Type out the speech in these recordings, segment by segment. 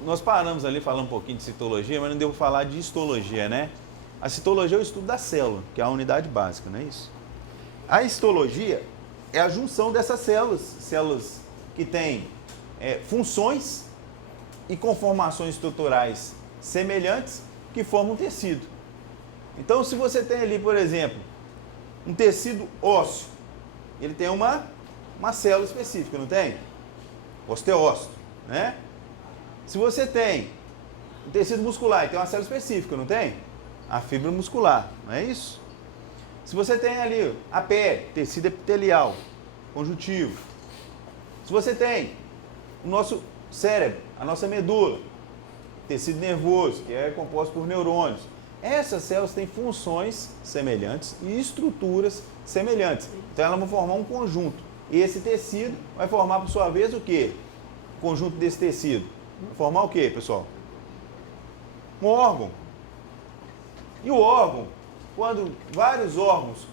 Nós paramos ali falando um pouquinho de citologia, mas não deu para falar de histologia, né? A citologia é o estudo da célula, que é a unidade básica, não é isso? A histologia é a junção dessas células que têm funções e conformações estruturais semelhantes que formam um tecido. Então, se você tem ali, por exemplo, um tecido ósseo, ele tem uma célula específica, não tem? Osteócito, né? Se você tem um tecido muscular, ele tem uma célula específica, não tem? A fibra muscular, não é isso? Se você tem ali a pele, tecido epitelial, conjuntivo. Se você tem o nosso cérebro, a nossa medula, tecido nervoso, que é composto por neurônios. Essas células têm funções semelhantes e estruturas semelhantes. Então elas vão formar um conjunto. E esse tecido vai formar, por sua vez, o quê? O conjunto desse tecido. Vai formar o quê, pessoal? Um órgão. E o órgão, quando vários órgãos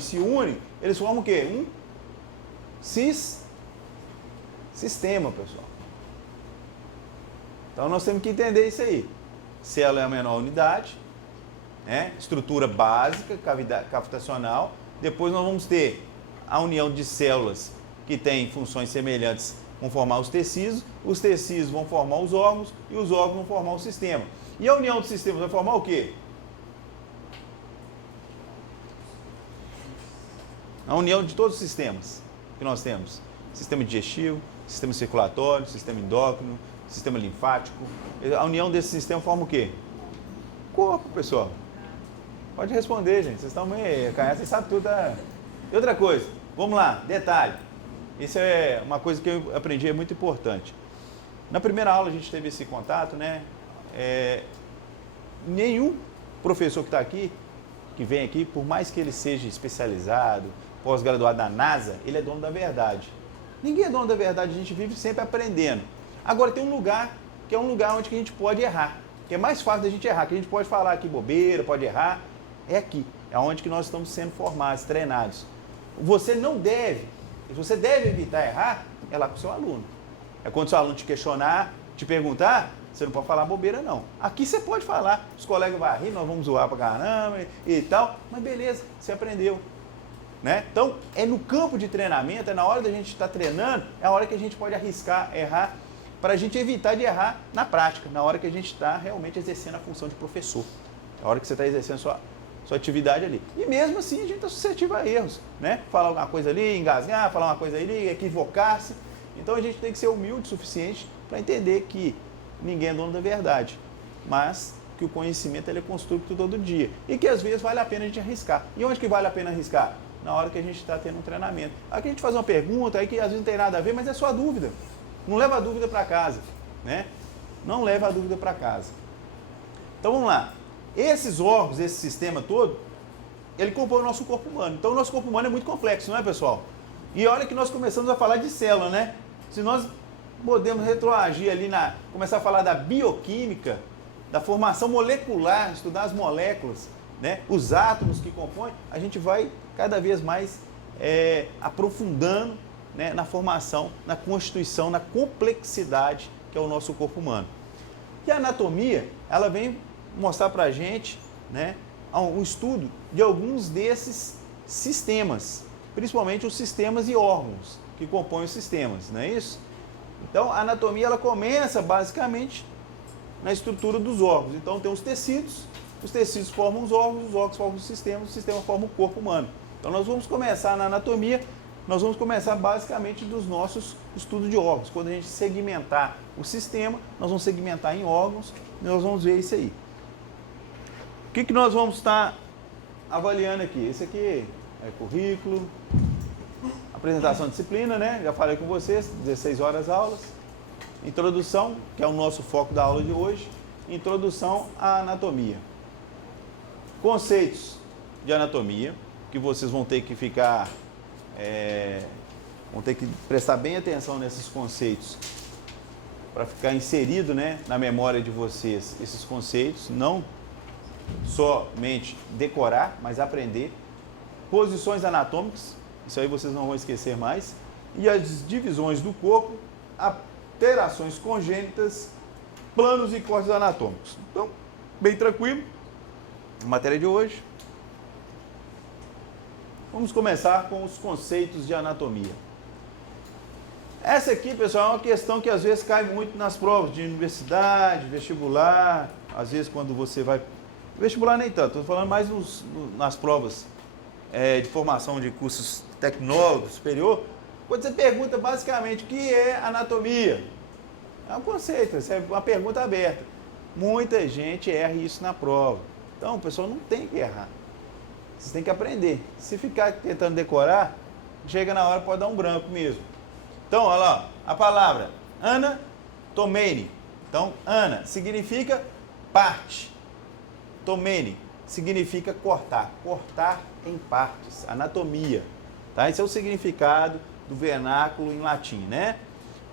se unem, eles formam o quê? Um sistema, pessoal. Então nós temos que entender isso aí. Célula é a menor unidade, né? Estrutura básica, cavidade cavitacional. Depois nós vamos ter a união de células que têm funções semelhantes, vão formar os tecidos vão formar os órgãos e os órgãos vão formar o sistema. E a união dos sistemas vai formar o quê? A união de todos os sistemas que nós temos. Sistema digestivo, sistema circulatório, sistema endócrino, sistema linfático. A união desse sistema forma o quê? Corpo, pessoal. Pode responder, gente. Vocês estão meio... Vocês sabem tudo. E outra coisa, vamos lá, detalhe. Isso é uma coisa que eu aprendi, é muito importante. Na primeira aula a gente teve esse contato, né? Nenhum professor que está aqui, que vem aqui, por mais que ele seja especializado, pós-graduado na NASA, ele é dono da verdade. Ninguém é dono da verdade, a gente vive sempre aprendendo. Agora tem um lugar, que é um lugar onde a gente pode errar, que é mais fácil da gente errar, que a gente pode falar aqui bobeira, pode errar, é aqui, é onde que nós estamos sendo formados, treinados. Você deve evitar errar, é lá com o seu aluno. É quando o seu aluno te questionar, te perguntar, você não pode falar bobeira não. Aqui você pode falar, os colegas vão rir, nós vamos zoar pra caramba e tal, mas beleza, você aprendeu. Né? Então, é no campo de treinamento, é na hora da gente estar treinando, é a hora que a gente pode arriscar, errar, para a gente evitar de errar na prática, na hora que a gente está realmente exercendo a função de professor. É a hora que você está exercendo sua atividade ali. E mesmo assim, a gente está suscetível a erros, né? Falar alguma coisa ali, engasgar, falar uma coisa ali, equivocar-se. Então, a gente tem que ser humilde o suficiente para entender que ninguém é dono da verdade, mas que o conhecimento ele é construído todo dia e que às vezes vale a pena a gente arriscar. E onde que vale a pena arriscar? Na hora que a gente está tendo um treinamento. Aqui a gente faz uma pergunta aí que às vezes não tem nada a ver, mas é só a dúvida. Não leva a dúvida para casa, né? Não leva a dúvida para casa. Então vamos lá. Esses órgãos, esse sistema todo, ele compõe o nosso corpo humano. Então o nosso corpo humano é muito complexo, não é, pessoal? E olha que nós começamos a falar de célula, né? Se nós podemos retroagir ali, começar a falar da bioquímica, da formação molecular, estudar as moléculas, né? Os átomos que compõem, a gente vai cada vez mais aprofundando, né, na formação, na constituição, na complexidade que é o nosso corpo humano. E a anatomia, ela vem mostrar para a gente, né, um estudo de alguns desses sistemas, principalmente os sistemas e órgãos que compõem os sistemas, não é isso? Então, a anatomia ela começa basicamente na estrutura dos órgãos. Então, tem os tecidos formam os órgãos formam os sistemas, o sistema forma o corpo humano. Então, nós vamos começar na anatomia, nós vamos começar basicamente dos nossos estudos de órgãos. Quando a gente segmentar o sistema, nós vamos segmentar em órgãos, nós vamos ver isso aí. O que nós vamos estar avaliando aqui? Esse aqui é currículo, apresentação de disciplina, né? Já falei com vocês, 16 horas aulas. Introdução, que é o nosso foco da aula de hoje. Introdução à anatomia. Conceitos de anatomia, que vocês vão ter que ficar... vão ter que prestar bem atenção nesses conceitos para ficar inserido, né, na memória de vocês esses conceitos, não somente decorar, mas aprender. Posições anatômicas, isso aí vocês não vão esquecer mais. E as divisões do corpo alterações congênitas, planos e cortes anatômicos. Então, bem tranquilo, a matéria de hoje. Vamos começar com os conceitos de anatomia. Essa aqui, pessoal, é uma questão que às vezes cai muito nas provas de universidade, vestibular, às vezes quando você vai... Vestibular nem tanto, estou falando mais nas provas de formação de cursos tecnólogos superior, quando você pergunta basicamente o que é anatomia. É um conceito, é uma pergunta aberta. Muita gente erra isso na prova. Então, o pessoal não tem que errar. Você tem que aprender. Se ficar tentando decorar, chega na hora, pode dar um branco mesmo. Então, olha lá, a palavra anatomene. Então, ana significa parte. Tomene significa cortar. Cortar em partes. Anatomia. Tá? Esse é o significado do vernáculo em latim, né?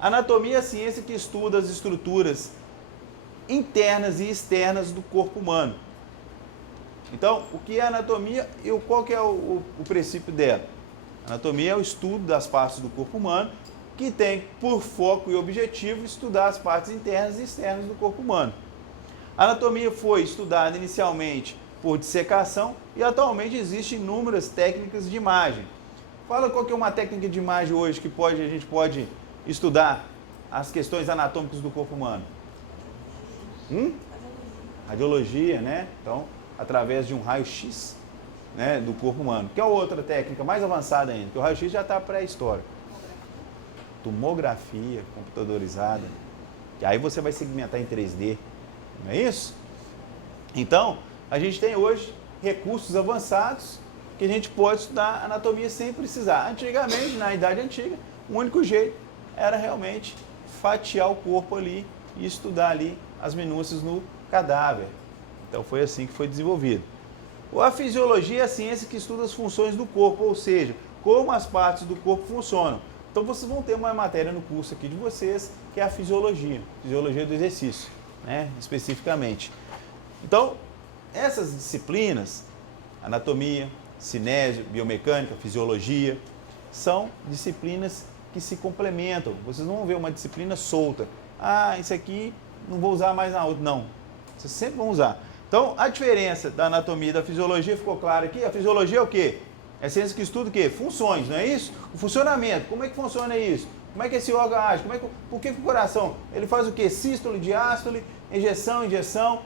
Anatomia é a ciência que estuda as estruturas internas e externas do corpo humano. Então, o que é anatomia e qual que é o princípio dela? Anatomia é o estudo das partes do corpo humano que tem por foco e objetivo estudar as partes internas e externas do corpo humano. A anatomia foi estudada inicialmente por dissecação e atualmente existem inúmeras técnicas de imagem. Fala qual que é uma técnica de imagem hoje que a gente pode estudar as questões anatômicas do corpo humano? Radiologia, né? Então, através de um raio-x, né, do corpo humano. Que é outra técnica mais avançada ainda, que o raio-x já está pré-histórico. Tomografia computadorizada, que aí você vai segmentar em 3D, não é isso? Então, a gente tem hoje recursos avançados que a gente pode estudar anatomia sem precisar. Antigamente, na Idade Antiga, o único jeito era realmente fatiar o corpo ali e estudar ali as minúcias no cadáver. Então foi assim que foi desenvolvido. A fisiologia é a ciência que estuda as funções do corpo, ou seja, como as partes do corpo funcionam. Então vocês vão ter uma matéria no curso aqui de vocês, que é a fisiologia do exercício, né, especificamente. Então, essas disciplinas, anatomia, cinésio, biomecânica, fisiologia, são disciplinas que se complementam. Vocês não vão ver uma disciplina solta. Ah, isso aqui não vou usar mais na outra. Não, vocês sempre vão usar. Então, a diferença da anatomia e da fisiologia ficou clara aqui. A fisiologia é o quê? É ciência que estuda o quê? Funções, não é isso? O funcionamento, como é que funciona isso? Como é que esse órgão age? Por que o coração? Ele faz o quê? Sístole, diástole, injeção,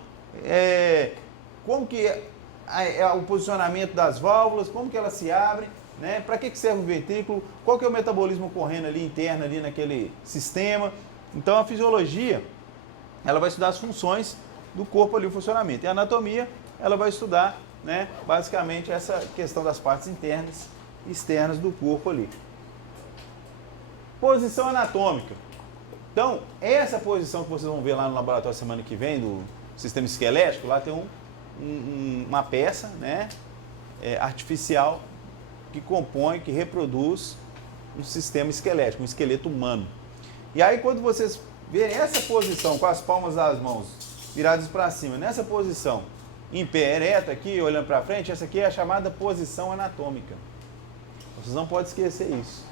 como que é o posicionamento das válvulas, como que elas se abrem, né? Para que serve o ventrículo? Qual que é o metabolismo ocorrendo ali interno, ali naquele sistema? Então, a fisiologia, ela vai estudar as funções do corpo ali, o funcionamento. E a anatomia, ela vai estudar, né, basicamente essa questão das partes internas e externas do corpo ali. Posição anatômica. Então, essa posição que vocês vão ver lá no laboratório semana que vem, do sistema esquelético, lá tem uma peça, né, artificial que compõe, que reproduz um sistema esquelético, um esqueleto humano. E aí, quando vocês verem essa posição com as palmas das mãos viradas para cima, nessa posição, em pé ereto aqui, olhando para frente, essa aqui é a chamada posição anatômica. Vocês não podem esquecer isso.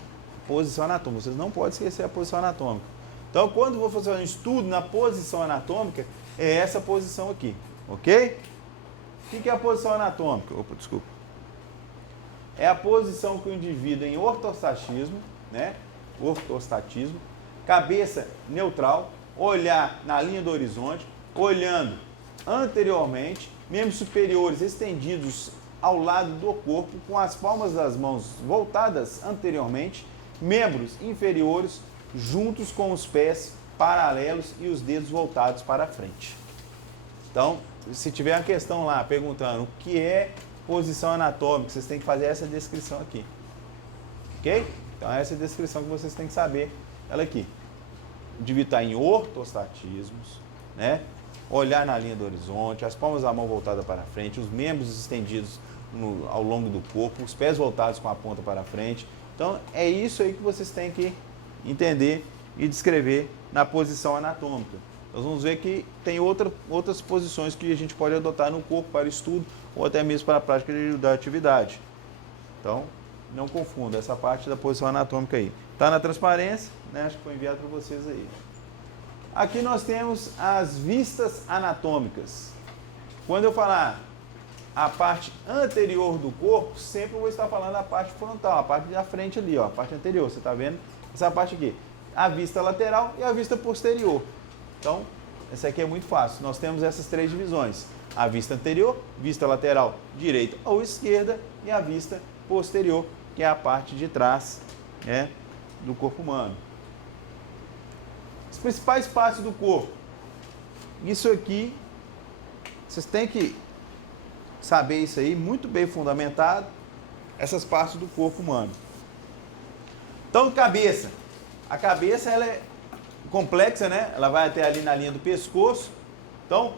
Posição anatômica. Vocês não podem esquecer a posição anatômica. Então, quando eu vou fazer um estudo na posição anatômica, é essa posição aqui. Ok? O que é a posição anatômica? Desculpa. É a posição que o indivíduo em ortostatismo, né? Ortostatismo, cabeça neutral, olhar na linha do horizonte, olhando anteriormente, membros superiores estendidos ao lado do corpo, com as palmas das mãos voltadas anteriormente, membros inferiores juntos com os pés paralelos e os dedos voltados para a frente. Então, se tiver uma questão lá perguntando o que é posição anatômica, vocês têm que fazer essa descrição aqui. Ok? Então, essa é a descrição que vocês têm que saber, ela aqui. O indivíduo está em ortostatismos, né? Olhar na linha do horizonte, as palmas da mão voltadas para frente, os membros estendidos ao longo do corpo, os pés voltados com a ponta para frente. Então, é isso aí que vocês têm que entender e descrever na posição anatômica. Nós vamos ver que tem outras posições que a gente pode adotar no corpo para estudo ou até mesmo para a prática da atividade. Então, não confunda essa parte da posição anatômica aí. Está na transparência, né? Acho que foi enviado para vocês aí. Aqui nós temos as vistas anatômicas. Quando eu falar a parte anterior do corpo, sempre eu vou estar falando a parte frontal, a parte da frente ali, ó, a parte anterior. Você está vendo? Essa parte aqui. A vista lateral e a vista posterior. Então, essa aqui é muito fácil. Nós temos essas três divisões. A vista anterior, vista lateral direita ou esquerda e a vista posterior, que é a parte de trás, né, do corpo humano. As principais partes do corpo. Isso aqui, vocês têm que saber isso aí, muito bem fundamentado, essas partes do corpo humano. Então, cabeça. A cabeça, ela é complexa, né? Ela vai até ali na linha do pescoço. Então,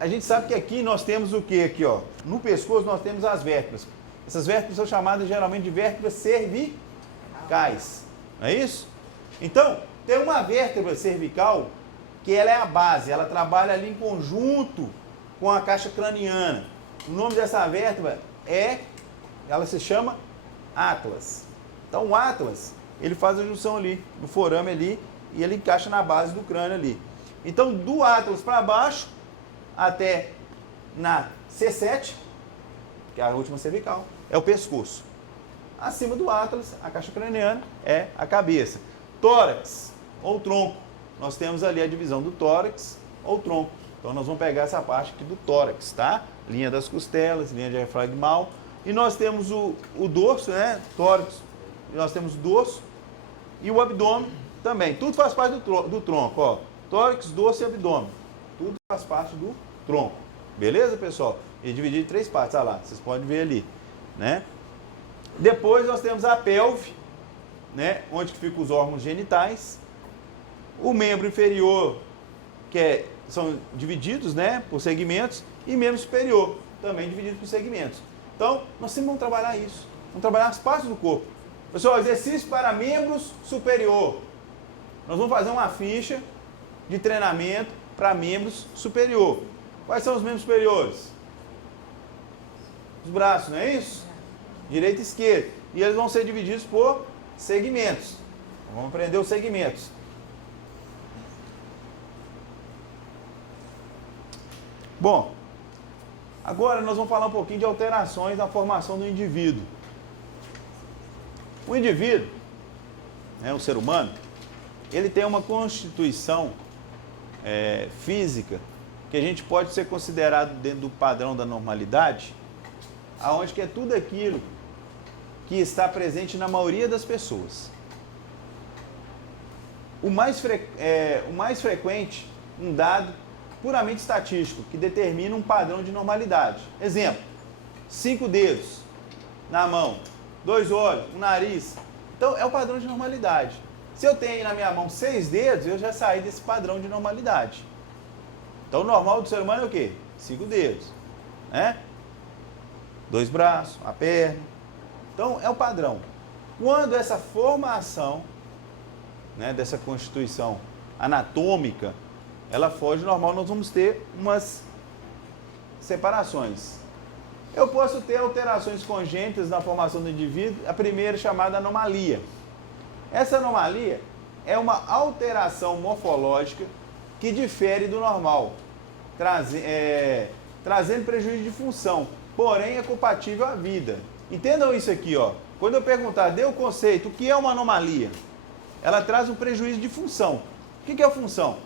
a gente sabe que aqui nós temos o que aqui, ó? No pescoço nós temos as vértebras. Essas vértebras são chamadas geralmente de vértebras cervicais. Não é isso? Então, tem uma vértebra cervical que ela é a base, ela trabalha ali em conjunto com a caixa craniana. O nome dessa vértebra ela se chama Atlas. Então, o Atlas, ele faz a junção ali, no forame ali, e ele encaixa na base do crânio ali. Então, do Atlas para baixo, até na C7, que é a última cervical, é o pescoço. Acima do Atlas, a caixa craniana, é a cabeça. Tórax ou tronco. Nós temos ali a divisão do tórax ou tronco. Então, nós vamos pegar essa parte aqui do tórax, tá? Linha das costelas, linha diafragmal. E nós temos o dorso, né? Tórax. E nós temos o dorso e o abdômen também. Tudo faz parte do tronco, ó. Tórax, dorso e abdômen. Tudo faz parte do tronco. Beleza, pessoal? E dividir em três partes, olha lá. Vocês podem ver ali, né? Depois nós temos a pelve, né? Onde que ficam os órgãos genitais. O membro inferior, são divididos, né, por segmentos, e membro superior, também dividido por segmentos. Então, nós sempre vamos trabalhar isso. Vamos trabalhar as partes do corpo. Pessoal, exercício para membros superior. Nós vamos fazer uma ficha de treinamento para membros superior. Quais são os membros superiores? Os braços, não é isso? Direita e esquerda. E eles vão ser divididos por segmentos. Vamos aprender os segmentos. Bom, agora nós vamos falar um pouquinho de alterações na formação do indivíduo. O indivíduo, né, o ser humano, ele tem uma constituição física que a gente pode ser considerado dentro do padrão da normalidade, aonde que é tudo aquilo que está presente na maioria das pessoas. O mais frequente, um dado puramente estatístico, que determina um padrão de normalidade. Exemplo, 5 dedos na mão, 2 olhos, um nariz. Então, é o padrão de normalidade. Se eu tenho na minha mão 6 dedos, eu já saí desse padrão de normalidade. Então, o normal do ser humano é o quê? 5 dedos, né? 2 braços, a perna. Então, é o padrão. Quando essa formação, né, dessa constituição anatômica, ela foge do normal, nós vamos ter umas separações. Eu posso ter alterações congênitas na formação do indivíduo, a primeira chamada anomalia. Essa anomalia é uma alteração morfológica que difere do normal, trazendo prejuízo de função, porém é compatível à vida. Entendam isso aqui, ó. Quando eu perguntar, dê o conceito, o que é uma anomalia? Ela traz um prejuízo de função. O que é a função?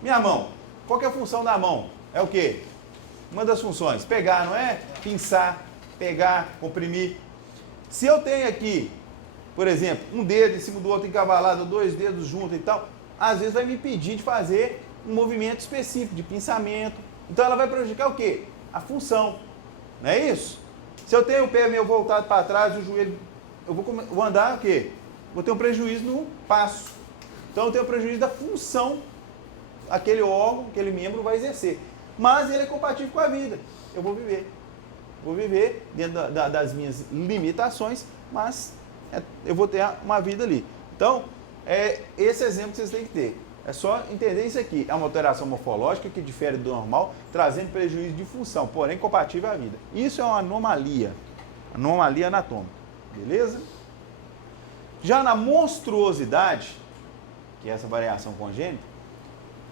Minha mão. Qual que é a função da mão? É o quê? Uma das funções. Pegar, não é? Pinçar, pegar, comprimir. Se eu tenho aqui, por exemplo, um dedo em cima do outro encavalado, 2 dedos juntos e tal, às vezes vai me impedir de fazer um movimento específico de pinçamento. Então ela vai prejudicar o quê? A função. Não é isso? Se eu tenho o pé meio voltado para trás, o joelho, eu vou andar o quê? Vou ter um prejuízo no passo. Então eu tenho um prejuízo da função aquele órgão, aquele membro vai exercer. Mas ele é compatível com a vida. Eu vou viver. Vou viver dentro das minhas limitações, mas eu vou ter uma vida ali. Então, é esse exemplo que vocês têm que ter. É só entender isso aqui. É uma alteração morfológica que difere do normal, trazendo prejuízo de função, porém compatível à vida. Isso é uma anomalia. Anomalia anatômica. Beleza? Já na monstruosidade, que é essa variação congênita,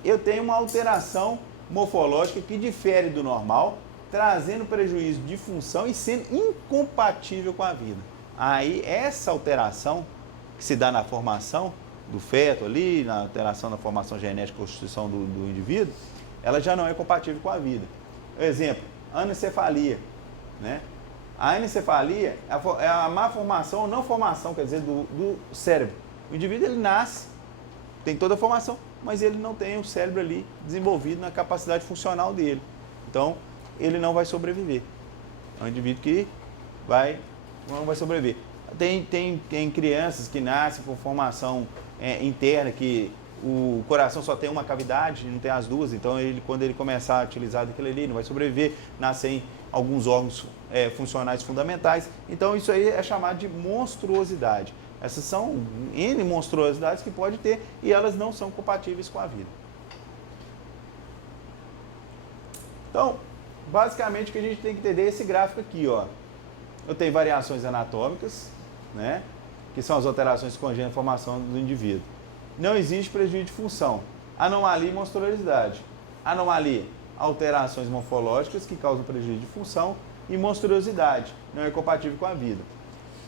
eu tenho uma alteração morfológica que difere do normal, trazendo prejuízo de função e sendo incompatível com a vida. Aí essa alteração que se dá na formação do feto ali, na alteração da formação genética e constituição do indivíduo, ela já não é compatível com a vida. Exemplo, anencefalia, né? A anencefalia é a má formação ou não formação, quer dizer, do cérebro. O indivíduo ele nasce, tem toda a formação, mas ele não tem o cérebro ali desenvolvido na capacidade funcional dele. Então, ele não vai sobreviver. É um indivíduo que não vai sobreviver. Tem crianças que nascem com formação interna, que o coração só tem uma cavidade, não tem as duas, então quando ele começar a utilizar daquilo ali, não vai sobreviver, nascem alguns órgãos funcionais fundamentais. Então isso aí é chamado de monstruosidade. Essas são N monstruosidades que pode ter e elas não são compatíveis com a vida. Então, basicamente o que a gente tem que entender é esse gráfico aqui, ó. Eu tenho variações anatômicas, né, que são as alterações congênitas na formação do indivíduo. Não existe prejuízo de função. Anomalia e monstruosidade. Anomalia, alterações morfológicas que causam prejuízo de função, e monstruosidade, não é compatível com a vida.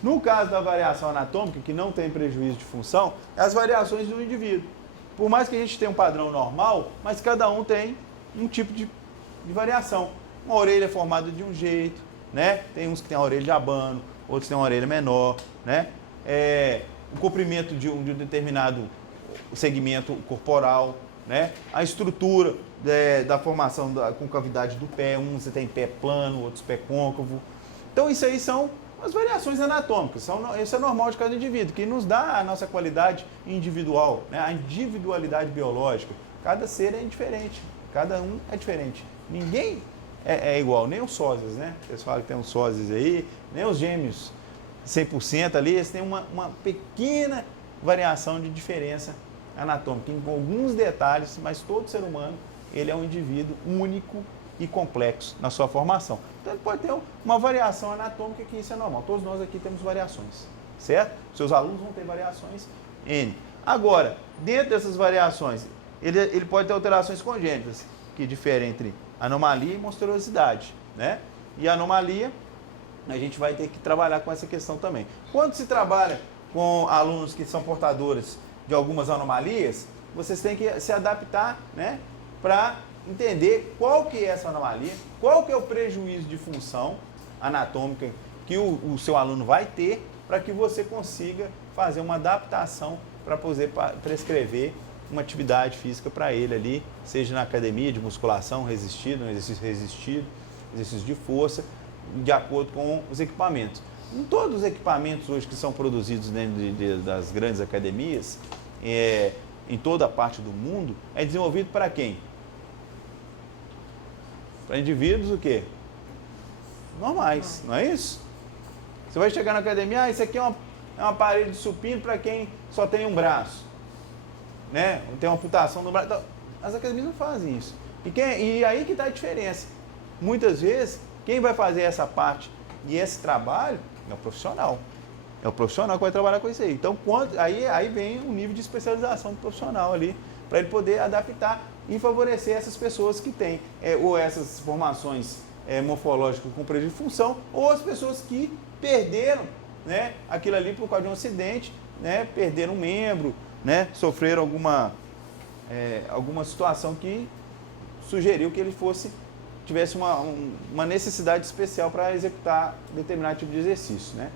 No caso da variação anatômica, que não tem prejuízo de função, é as variações do indivíduo. Por mais que a gente tenha um padrão normal, mas cada um tem um tipo de variação. Uma orelha é formada de um jeito, né? Tem uns que têm a orelha de abano, outros têm uma orelha menor, né? O comprimento de um determinado segmento corporal, né? A estrutura da formação da concavidade do pé, uns tem pé plano, outros pé côncavo. Então isso aí são as variações anatômicas, isso é normal de cada indivíduo, que nos dá a nossa qualidade individual, né? A individualidade biológica. Cada ser é diferente, cada um é diferente. Ninguém é igual, nem os sósias, né? Vocês falam que tem uns sósias aí, nem os gêmeos 100% ali, eles têm uma pequena variação de diferença anatômica, em alguns detalhes, mas todo ser humano, ele é um indivíduo único e complexo na sua formação. Então ele pode ter uma variação anatômica, que isso é normal. Todos nós aqui temos variações, certo? Seus alunos vão ter variações N. Agora, dentro dessas variações, ele pode ter alterações congênitas, que diferem entre anomalia e monstruosidade, né? E a anomalia, a gente vai ter que trabalhar com essa questão também. Quando se trabalha com alunos que são portadores de algumas anomalias, vocês têm que se adaptar, né, para entender qual que é essa anomalia, qual que é o prejuízo de função anatômica que o seu aluno vai ter, para que você consiga fazer uma adaptação para poder prescrever uma atividade física para ele ali, seja na academia de musculação resistido, um exercício resistido, exercício de força, de acordo com os equipamentos. Em todos os equipamentos hoje que são produzidos dentro das grandes academias, em toda a parte do mundo, é desenvolvido para quem? Para indivíduos o quê? Normais, não é isso? Você vai chegar na academia, isso aqui é um aparelho de supino para quem só tem um braço, né? Tem uma amputação do braço. Então, as academias não fazem isso. E aí que está a diferença. Muitas vezes, quem vai fazer essa parte e esse trabalho é o profissional. É o profissional que vai trabalhar com isso aí. Então, aí vem um nível de especialização do profissional ali, para ele poder adaptar e favorecer essas pessoas que têm ou essas formações morfológicas com prejuízo de função, ou as pessoas que perderam, né, aquilo ali por causa de um acidente, né, perderam um membro, né, sofreram alguma situação que sugeriu que ele tivesse uma necessidade especial para executar determinado tipo de exercício, né?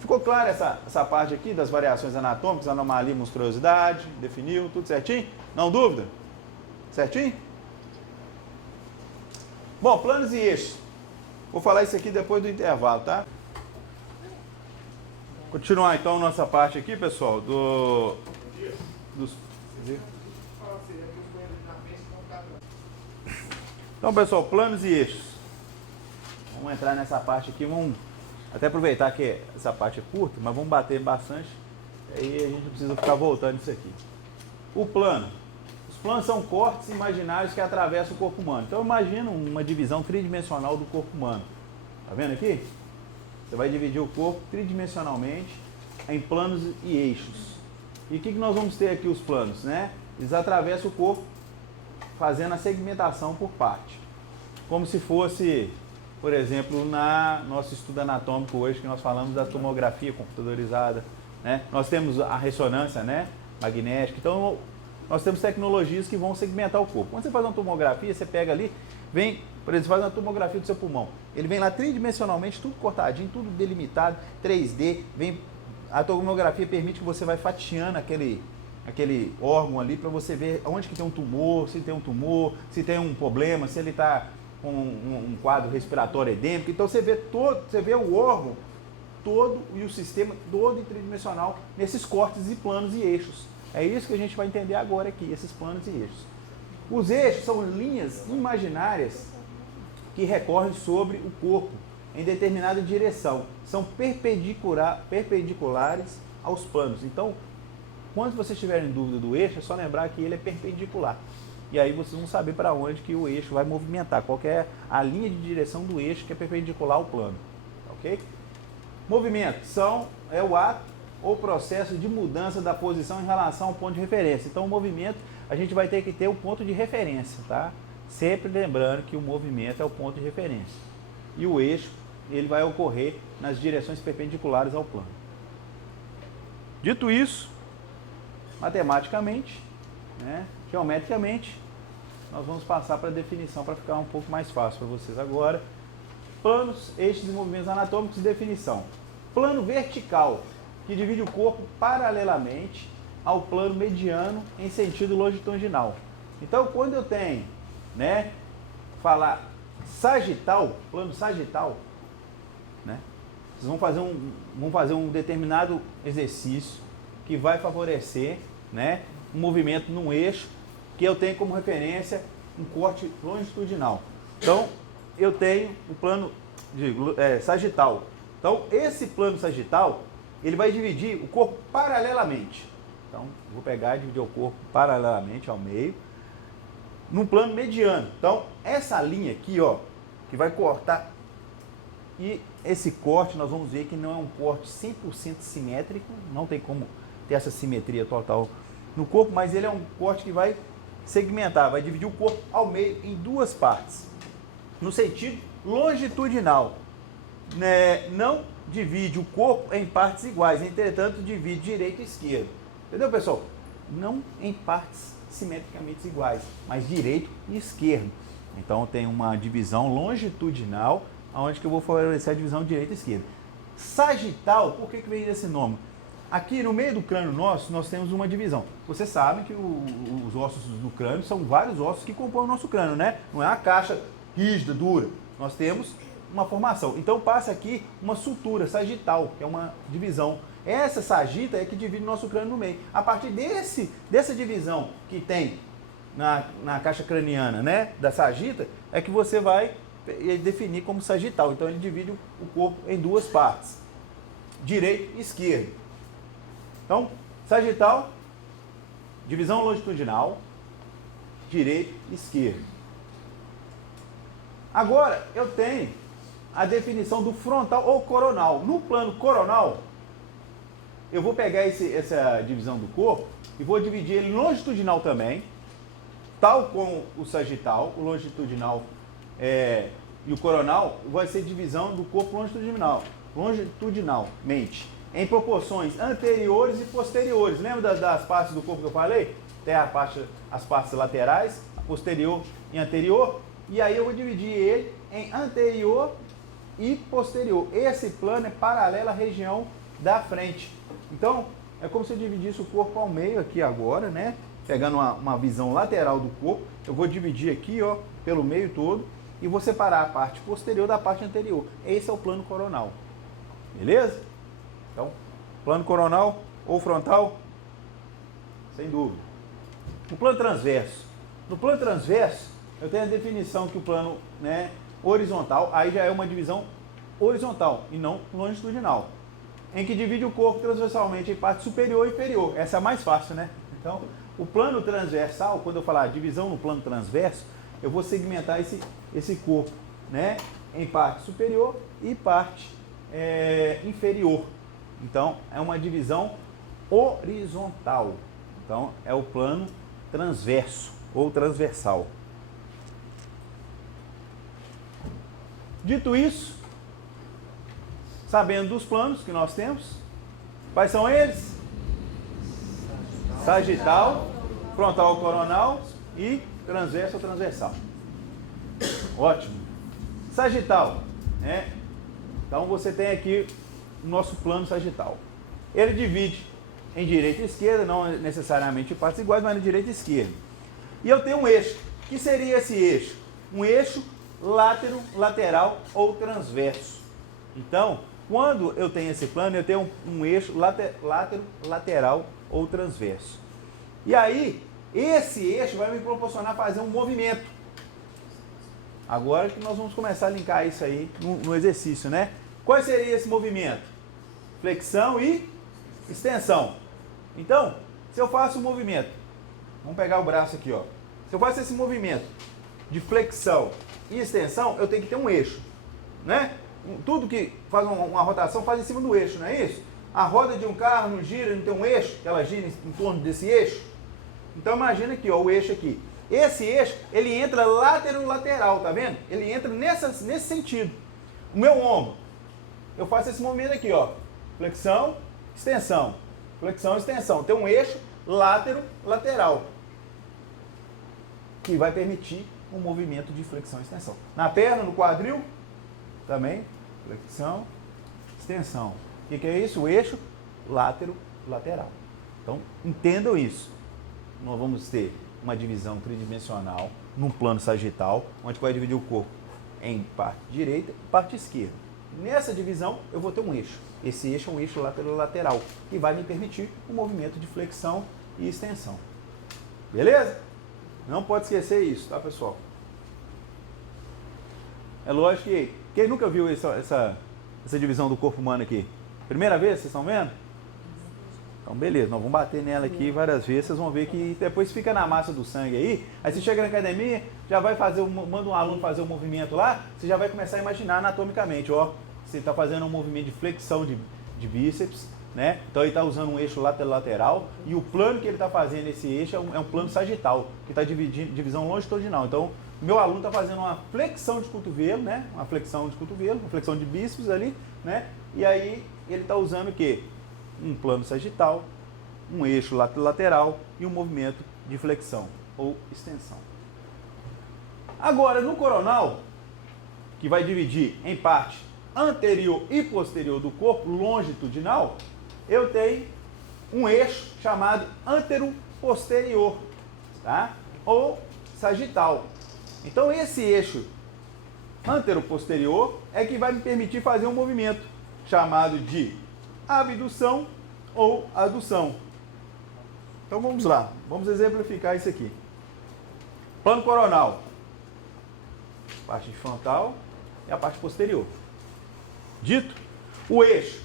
Ficou clara essa parte aqui das variações anatômicas, anomalia, monstruosidade, definiu, tudo certinho? Não dúvida? Certinho? Bom, planos e eixos. Vou falar isso aqui depois do intervalo, tá? Continuar então nossa parte aqui, pessoal, Então, pessoal, planos e eixos. Vamos entrar nessa parte aqui, vamos até aproveitar que essa parte é curta, mas vamos bater bastante, aí a gente não precisa ficar voltando isso aqui. O plano. Os planos são cortes imaginários que atravessam o corpo humano. Então, imagina uma divisão tridimensional do corpo humano. Tá vendo aqui? Você vai dividir o corpo tridimensionalmente em planos e eixos. E o que nós vamos ter aqui os planos, né? Eles atravessam o corpo fazendo a segmentação por parte. Como se fosse, por exemplo, na nosso estudo anatômico hoje, que nós falamos da tomografia computadorizada, né? Nós temos a ressonância, né, magnética. Então, nós temos tecnologias que vão segmentar o corpo. Quando você faz uma tomografia, você pega ali, vem, por exemplo, faz uma tomografia do seu pulmão. Ele vem lá tridimensionalmente, tudo cortadinho, tudo delimitado, 3D. A tomografia permite que você vai fatiando aquele órgão ali para você ver onde que tem um tumor, se tem um tumor, se tem um problema, se ele está com um quadro respiratório edêmico. Então você vê o órgão todo e o sistema todo em tridimensional nesses cortes e planos e eixos. É isso que a gente vai entender agora aqui, esses planos e eixos. Os eixos são linhas imaginárias que recorrem sobre o corpo em determinada direção. São perpendiculares aos planos. Então, quando vocês tiverem dúvida do eixo, é só lembrar que ele é perpendicular. E aí vocês vão saber para onde que o eixo vai movimentar, qual que é a linha de direção do eixo que é perpendicular ao plano. Ok? Movimento é o ato ou processo de mudança da posição em relação ao ponto de referência. Então, o movimento, a gente vai ter que ter o ponto de referência, tá? Sempre lembrando que o movimento é o ponto de referência. E o eixo, ele vai ocorrer nas direções perpendiculares ao plano. Dito isso, matematicamente, né, geometricamente, nós vamos passar para a definição para ficar um pouco mais fácil para vocês agora. Planos, eixos e movimentos anatômicos de definição. Plano vertical, que divide o corpo paralelamente ao plano mediano em sentido longitudinal. Então, quando eu tenho, né, falar sagital, plano sagital, né, vocês vão fazer um determinado exercício que vai favorecer, né, um movimento num eixo que eu tenho como referência um corte longitudinal. Então, eu tenho o plano sagital. Então, esse plano sagital, ele vai dividir o corpo paralelamente. Então, vou pegar e dividir o corpo paralelamente ao meio, num plano mediano. Então, essa linha aqui, ó, que vai cortar, e esse corte nós vamos ver que não é um corte 100% simétrico, não tem como ter essa simetria total no corpo, mas ele é um corte que vai segmentar, vai dividir o corpo ao meio em duas partes, no sentido longitudinal. Né? Não divide o corpo em partes iguais, entretanto divide direito e esquerdo. Entendeu, pessoal? Não em partes simetricamente iguais, mas direito e esquerdo. Então tem uma divisão longitudinal, onde que eu vou favorecer a divisão direita e esquerda. Sagital, por que vem esse nome? Aqui no meio do crânio nosso, nós temos uma divisão. Vocês sabem que os ossos do crânio são vários ossos que compõem o nosso crânio, né? Não é uma caixa rígida, dura. Nós temos uma formação. Então passa aqui uma sutura sagital, que é uma divisão. Essa sagita é que divide o nosso crânio no meio. A partir dessa divisão que tem na caixa craniana, né, da sagita, é que você vai definir como sagital. Então ele divide o corpo em duas partes, direito e esquerdo. Então, sagital, divisão longitudinal, direito e esquerdo. Agora eu tenho a definição do frontal ou coronal. No plano coronal, eu vou pegar essa divisão do corpo e vou dividir ele longitudinal também, tal como o sagital, o longitudinal e o coronal vai ser divisão do corpo longitudinalmente, em proporções anteriores e posteriores. Lembra das partes do corpo que eu falei? Tem as partes laterais, posterior e anterior, e aí eu vou dividir ele em anterior e posterior. Esse plano é paralelo à região da frente. Então, é como se eu dividisse o corpo ao meio aqui agora, né? Pegando uma visão lateral do corpo, eu vou dividir aqui, ó, pelo meio todo e vou separar a parte posterior da parte anterior. Esse é o plano coronal. Beleza? Então, plano coronal ou frontal, sem dúvida. O plano transverso. No plano transverso, eu tenho a definição que o plano, né, horizontal, aí já é uma divisão horizontal e não longitudinal, em que divide o corpo transversalmente em parte superior e inferior. Essa é a mais fácil, né? Então, o plano transversal, quando eu falar divisão no plano transverso, eu vou segmentar esse corpo, né, em parte superior e parte inferior. Então, é uma divisão horizontal. Então, é o plano transverso, ou transversal. Dito isso, sabendo dos planos que nós temos, quais são eles? Sagital, frontal coronal e transverso ou transversal. Ótimo. Sagital, né? Então você tem aqui o nosso plano sagital. Ele divide em direita e esquerda, não necessariamente em partes iguais, mas em direita e esquerda. E eu tenho um eixo. O que seria esse eixo? Um eixo látero, lateral ou transverso. Então, quando eu tenho esse plano, eu tenho um eixo látero, lateral ou transverso. E aí, esse eixo vai me proporcionar fazer um movimento. Agora que nós vamos começar a linkar isso aí no exercício, né? Qual seria esse movimento? Flexão e extensão. Então, se eu faço um movimento, vamos pegar o braço aqui, ó. Se eu faço esse movimento de flexão e extensão, eu tenho que ter um eixo, né? Tudo que faz uma rotação faz em cima do eixo, não é isso? A roda de um carro não gira, não tem um eixo, ela gira em torno desse eixo. Então imagina aqui, ó, o eixo aqui. Esse eixo, ele entra lateral, tá vendo? Ele entra nesse sentido. O meu ombro, eu faço esse movimento aqui, ó. Flexão, extensão. Flexão, extensão. Tem um eixo lateral, que vai permitir um movimento de flexão e extensão. Na perna, no quadril, também, flexão, extensão. O que é isso? O eixo lateral. Então, entendam isso. Nós vamos ter uma divisão tridimensional num plano sagital, onde vai dividir o corpo em parte direita e parte esquerda. Nessa divisão, eu vou ter um eixo. Esse eixo é um eixo lateral, que vai me permitir o movimento de flexão e extensão. Beleza? Não pode esquecer isso, tá, pessoal? É lógico que quem nunca viu essa divisão do corpo humano aqui? Primeira vez, vocês estão vendo? Então, beleza, nós vamos bater nela aqui várias vezes, vocês vão ver que depois fica na massa do sangue aí. Aí você chega na academia, já vai fazer, manda um aluno fazer um movimento lá, você já vai começar a imaginar anatomicamente, ó. Você está fazendo um movimento de flexão de bíceps, né? Então ele está usando um eixo lateral e o plano que ele está fazendo esse eixo é um plano sagital, que está dividindo divisão longitudinal. Então, meu aluno está fazendo uma flexão de cotovelo, né? Uma flexão de cotovelo, uma flexão de bíceps ali, né? E aí ele está usando o quê? Um plano sagital, um eixo lateral e um movimento de flexão ou extensão. Agora, no coronal, que vai dividir em parte anterior e posterior do corpo, longitudinal, eu tenho um eixo chamado antero-posterior, tá? Ou sagital. Então, esse eixo antero-posterior é que vai me permitir fazer um movimento chamado de abdução ou adução. Então vamos lá, vamos exemplificar isso aqui. Plano coronal, parte frontal e a parte posterior. Dito, o eixo.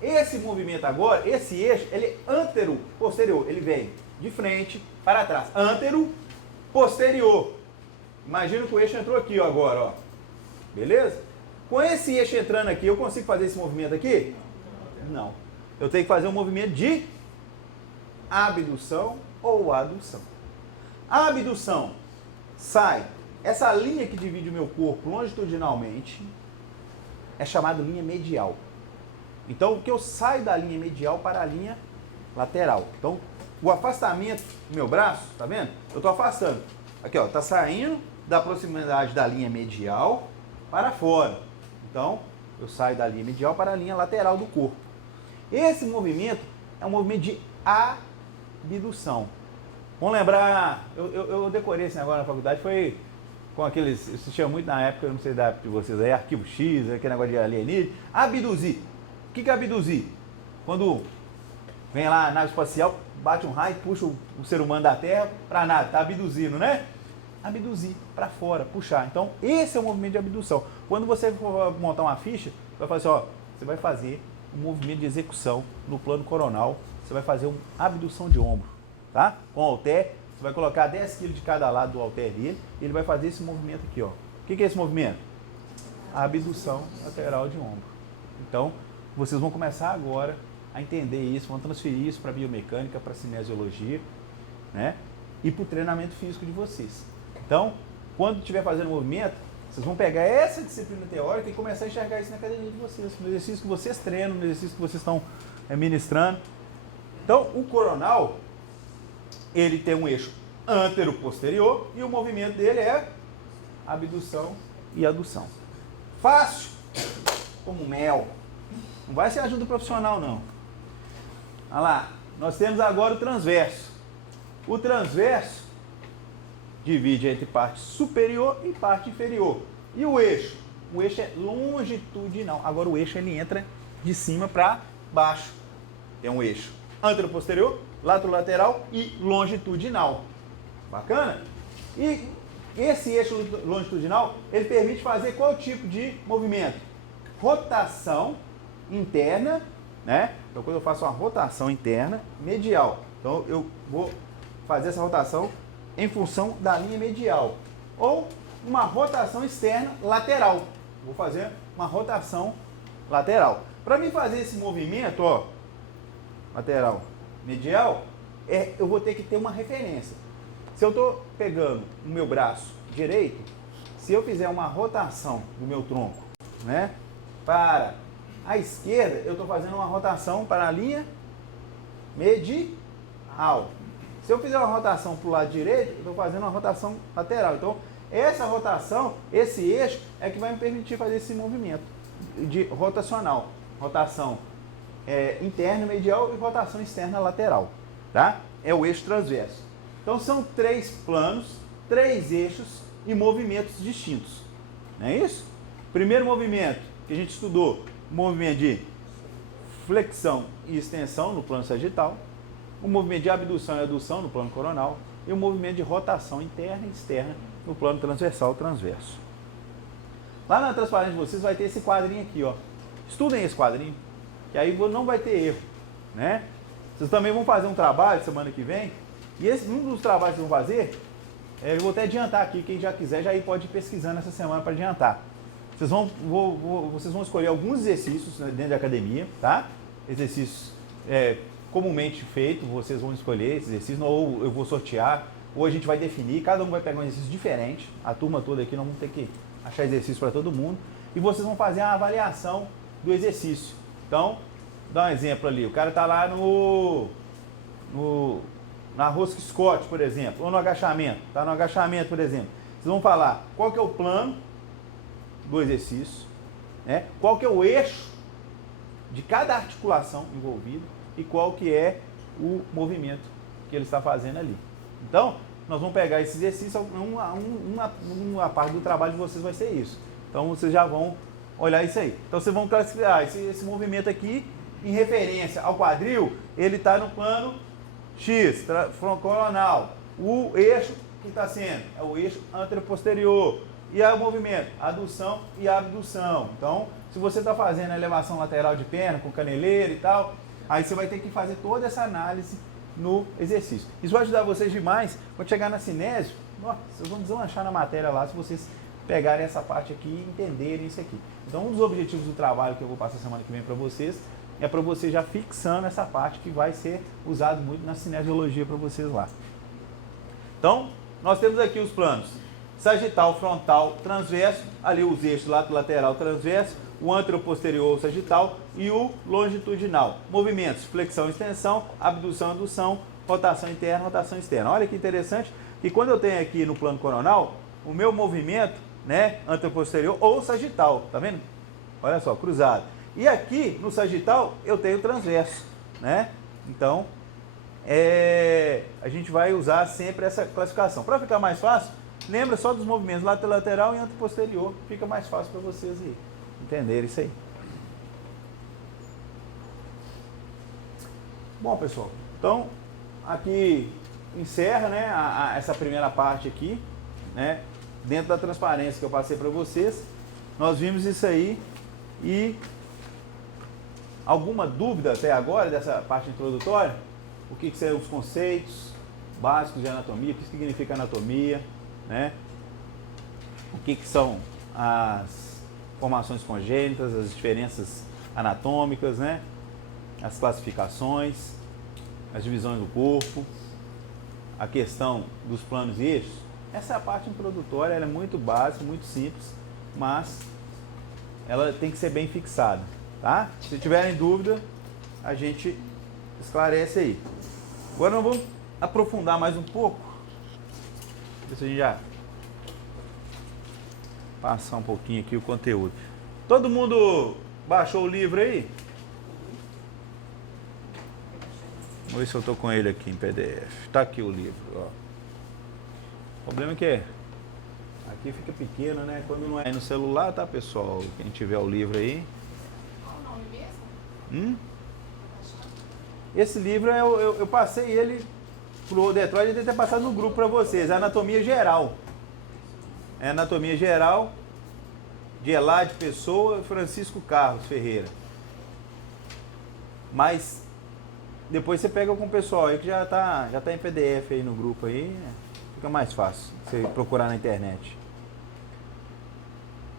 Esse movimento agora, esse eixo, ele é antero-posterior, ele vem de frente para trás. Antero-posterior. Imagina que o eixo entrou aqui ó, agora, ó. Beleza? Com esse eixo entrando aqui, eu consigo fazer esse movimento aqui? Não. Eu tenho que fazer um movimento de abdução ou adução. A abdução sai, essa linha que divide o meu corpo longitudinalmente é chamada linha medial. Então, o que eu saio da linha medial para a linha lateral. Então, o afastamento do meu braço, tá vendo? Eu estou afastando. Aqui, ó, tá saindo da proximidade da linha medial para fora. Então, eu saio da linha medial para a linha lateral do corpo. Esse movimento é um movimento de abdução. Vamos lembrar, eu decorei esse negócio na faculdade, foi com aqueles, eu assistia muito na época, eu não sei da época de vocês aí, Arquivo X, aquele negócio de alienígena. Abduzir. O que é abduzir? Quando vem lá a nave espacial, bate um raio, puxa o ser humano da Terra para a nave, tá abduzindo, né? Abduzir, para fora, puxar. Então, esse é o movimento de abdução. Quando você for montar uma ficha, vai fazer assim, ó, você vai fazer um movimento de execução no plano coronal, você vai fazer uma abdução de ombro, tá? Com o halter, você vai colocar 10 kg de cada lado do halter dele, e ele vai fazer esse movimento aqui, ó. O que é esse movimento? A abdução lateral de ombro. Então, vocês vão começar agora a entender isso, vão transferir isso para a biomecânica, para a cinesiologia, né? e para o treinamento físico de vocês. Então, quando estiver fazendo movimento, vocês vão pegar essa disciplina teórica e começar a enxergar isso na academia de vocês, no exercício que vocês treinam, no exercício que vocês estão ministrando. Então, o coronal, ele tem um eixo antero-posterior e o movimento dele é abdução e adução. Fácil, como mel. Não vai ser ajuda profissional, não. Olha lá, nós temos agora o transverso. O transverso divide entre parte superior e parte inferior. E o eixo? O eixo é longitudinal. Agora o eixo ele entra de cima para baixo. Tem um eixo antero-posterior, lateral e longitudinal. Bacana? E esse eixo longitudinal, ele permite fazer qual tipo de movimento? Rotação interna, né? Então quando eu faço uma rotação interna medial, então eu vou fazer essa rotação em função da linha medial. Ou uma rotação externa lateral. Vou fazer uma rotação lateral. Para mim fazer esse movimento, ó, lateral, medial, eu vou ter que ter uma referência. Se eu estou pegando o meu braço direito, se eu fizer uma rotação do meu tronco, né, para a esquerda, eu estou fazendo uma rotação para a linha medial. Se eu fizer uma rotação para o lado direito, eu estou fazendo uma rotação lateral. Então, essa rotação, esse eixo, é que vai me permitir fazer esse movimento de rotacional. Rotação interna medial e rotação externa lateral. Tá? É o eixo transverso. Então, são 3 planos, 3 eixos e movimentos distintos. Não é isso? Primeiro movimento que a gente estudou, o movimento de flexão e extensão no plano sagital, o movimento de abdução e adução no plano coronal e o movimento de rotação interna e externa no plano transversal transverso. Lá na transparência de vocês vai ter esse quadrinho aqui, ó. Estudem esse quadrinho, que aí não vai ter erro, né? Vocês também vão fazer um trabalho semana que vem, e um dos trabalhos que vocês vão fazer, eu vou até adiantar aqui, quem já quiser já aí pode ir pesquisando essa semana para adiantar. Vocês vão escolher alguns exercícios dentro da academia, tá? Exercícios comumente feitos, vocês vão escolher esses exercícios, ou eu vou sortear, ou a gente vai definir, cada um vai pegar um exercício diferente, a turma toda aqui, nós vamos ter que achar exercício para todo mundo, e vocês vão fazer a avaliação do exercício. Então, dá um exemplo ali, o cara está lá na rosca Scott, por exemplo, ou no agachamento, está no agachamento, por exemplo. Vocês vão falar qual que é o plano do exercício, né? Qual que é o eixo de cada articulação envolvida e qual que é o movimento que ele está fazendo ali. Então, nós vamos pegar esse exercício, uma parte do trabalho de vocês vai ser isso. Então, vocês já vão olhar isso aí. Então, vocês vão classificar esse movimento aqui em referência ao quadril, ele está no plano X, coronal. O eixo que está sendo é o eixo anteroposterior. E aí o movimento, adução e abdução. Então, se você está fazendo a elevação lateral de perna com caneleira e tal, aí você vai ter que fazer toda essa análise no exercício. Isso vai ajudar vocês demais. Quando chegar na cinésio, vocês vão deslanchar na matéria lá se vocês pegarem essa parte aqui e entenderem isso aqui. Então, um dos objetivos do trabalho que eu vou passar semana que vem para vocês é para você já fixando essa parte que vai ser usado muito na cinesiologia para vocês lá. Então, nós temos aqui os planos sagital, frontal, transverso, ali os eixos lateral, transverso, o anteroposterior sagital e o longitudinal. Movimentos, flexão, extensão, abdução, adução, rotação interna, rotação externa. Olha que interessante que quando eu tenho aqui no plano coronal, o meu movimento, né, anteroposterior ou sagital, tá vendo? Olha só, cruzado. E aqui no sagital eu tenho transverso, né? Então, a gente vai usar sempre essa classificação. Para ficar mais fácil, lembra só dos movimentos lateral e anteroposterior, fica mais fácil para vocês aí entenderem isso aí. Bom, pessoal, então aqui encerra, né, essa primeira parte aqui, né, dentro da transparência que eu passei para vocês. Nós vimos isso aí e alguma dúvida até agora dessa parte introdutória? O que são os conceitos básicos de anatomia, o que significa anatomia, né? O que são as formações congênitas, as diferenças anatômicas, né? As classificações, as divisões do corpo, a questão dos planos e eixos, essa é a parte introdutória, ela é muito básica, muito simples, mas ela tem que ser bem fixada, tá? Se tiverem dúvida, a gente esclarece aí. Agora nós vamos aprofundar mais um pouco. Ver se a gente já passar um pouquinho aqui o conteúdo. Todo mundo baixou o livro aí? Vamos ver se eu estou com ele aqui em PDF. Está aqui o livro, ó. O problema é que aqui fica pequeno, né? Quando não é no celular, tá, pessoal? Quem tiver o livro aí. Qual o nome mesmo? Esse livro eu passei ele pro Detroit, eu devia ter passado no grupo para vocês. Anatomia Geral. É Anatomia Geral de Elade Pessoa e Francisco Carlos Ferreira. Mas depois você pega com o pessoal aí que já tá em PDF aí no grupo aí, né? Fica mais fácil você procurar na internet.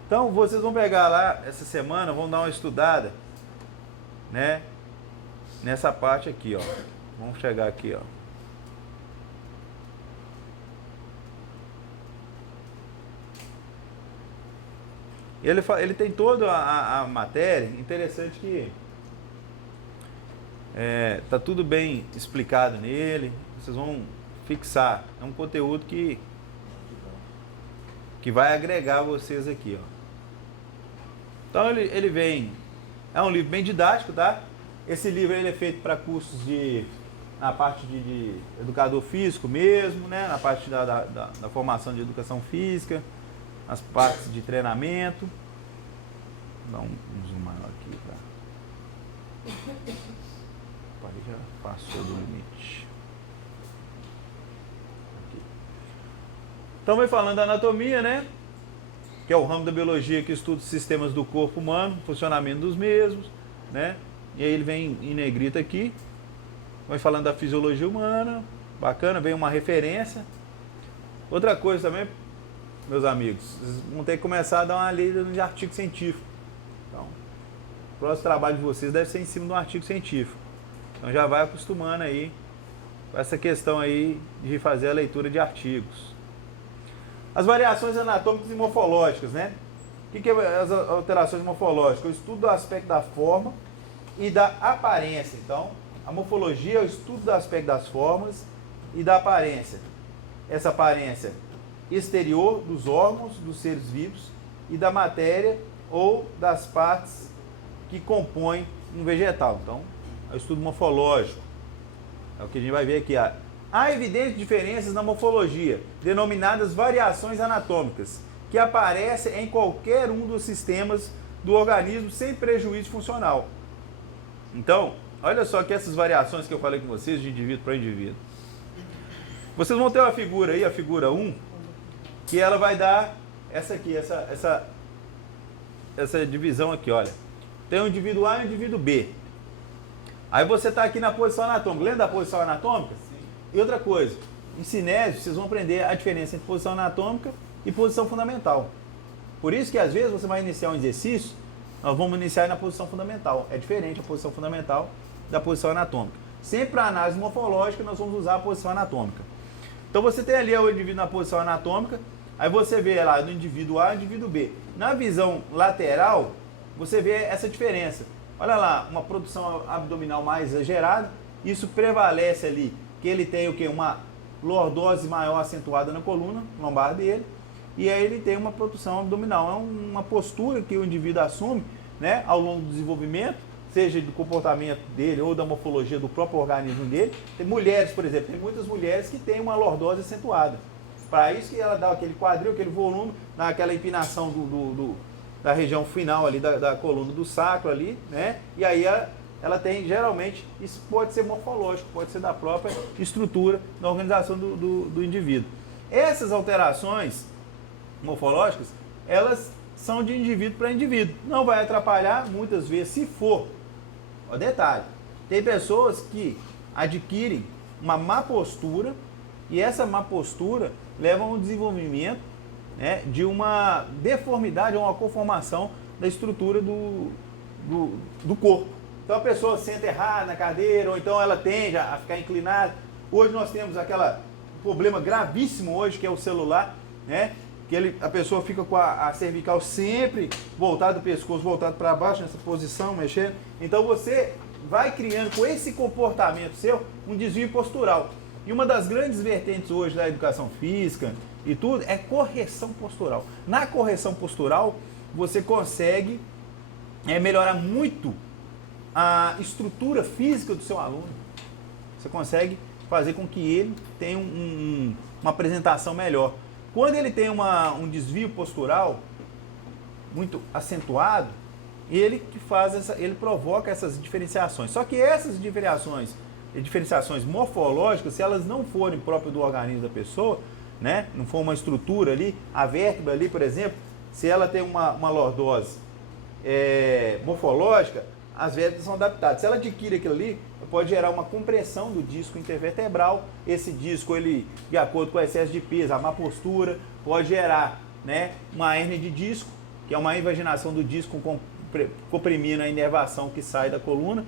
Então vocês vão pegar lá essa semana, vão dar uma estudada, né? Nessa parte aqui, ó. Vamos chegar aqui, ó. Ele tem toda a matéria, interessante que tá tudo bem explicado nele, vocês vão fixar, é um conteúdo que vai agregar vocês aqui, ó. Então ele vem, é um livro bem didático, tá? Esse livro ele é feito para cursos na parte de educador físico mesmo, né? Na parte da formação de educação física, as partes de treinamento. Vou dar um zoom maior aqui, tá? Pai já passou do limite. Aqui. Então vem falando da anatomia, né? Que é o ramo da biologia que estuda os sistemas do corpo humano, funcionamento dos mesmos, né? E aí ele vem em negrito aqui, vai falando da fisiologia humana, bacana, vem uma referência. Outra coisa também, meus amigos, vocês vão ter que começar a dar uma lida de artigo científico. Então, o próximo trabalho de vocês deve ser em cima de um artigo científico. Então já vai acostumando aí com essa questão aí de fazer a leitura de artigos. As variações anatômicas e morfológicas, né? O que é as alterações morfológicas? O estudo do aspecto da forma e da aparência. Então, a morfologia é o estudo do aspecto das formas e da aparência. Essa aparência exterior dos órgãos dos seres vivos e da matéria ou das partes que compõem um vegetal. Então, é o estudo morfológico. É o que a gente vai ver aqui. Há evidentes diferenças na morfologia, denominadas variações anatômicas, que aparecem em qualquer um dos sistemas do organismo sem prejuízo funcional. Então, olha só que essas variações que eu falei com vocês de indivíduo para indivíduo. Vocês vão ter uma figura aí, a figura 1, que ela vai dar essa aqui, essa divisão aqui, olha. Tem o indivíduo A e o indivíduo B. Aí você está aqui na posição anatômica. Lembra da posição anatômica? Sim. E outra coisa, em cinésio, vocês vão aprender a diferença entre posição anatômica e posição fundamental. Por isso que às vezes você vai iniciar um exercício, nós vamos iniciar na posição fundamental. É diferente a posição fundamental da posição anatômica. Sempre para análise morfológica, nós vamos usar a posição anatômica. Então você tem ali o indivíduo na posição anatômica, aí você vê lá do indivíduo A e do indivíduo B. Na visão lateral, você vê essa diferença. Olha lá, uma produção abdominal mais exagerada, isso prevalece ali, que ele tem o quê? Uma lordose maior acentuada na coluna lombar dele, e aí ele tem uma produção abdominal. É uma postura que o indivíduo assume, né, ao longo do desenvolvimento, seja do comportamento dele ou da morfologia do próprio organismo dele. Tem mulheres, por exemplo, tem muitas mulheres que têm uma lordose acentuada. Para isso que ela dá aquele quadril, aquele volume, naquela empinação da região final ali da coluna do sacro ali, né? E aí ela tem, geralmente, isso pode ser morfológico, pode ser da própria estrutura da organização do indivíduo. Essas alterações morfológicas, elas são de indivíduo para indivíduo. Não vai atrapalhar, muitas vezes, se for. Ó, detalhe, tem pessoas que adquirem uma má postura e essa má postura leva a um desenvolvimento, né, de uma deformidade ou uma conformação da estrutura do corpo. Então a pessoa senta errada na cadeira, ou então ela tende a ficar inclinada. Hoje nós temos aquela problema gravíssimo hoje, que é o celular, né? Que a pessoa fica com a cervical sempre voltada, o pescoço voltado para baixo, nessa posição, mexendo. Então você vai criando com esse comportamento seu um desvio postural. E uma das grandes vertentes hoje da educação física e tudo é correção postural. Na correção postural, você consegue melhorar muito a estrutura física do seu aluno. Você consegue fazer com que ele tenha uma apresentação melhor. Quando ele tem um desvio postural muito acentuado, ele provoca essas diferenciações. Só que essas diferenciações morfológicas, se elas não forem próprias do organismo da pessoa, né, não for uma estrutura ali, a vértebra ali, por exemplo, se ela tem uma lordose morfológica, as vértebras são adaptadas. Se ela adquire aquilo ali, pode gerar uma compressão do disco intervertebral. Esse disco, ele, de acordo com o excesso de peso, a má postura, pode gerar, né, uma hérnia de disco, que é uma invaginação do disco comprimindo a inervação que sai da coluna.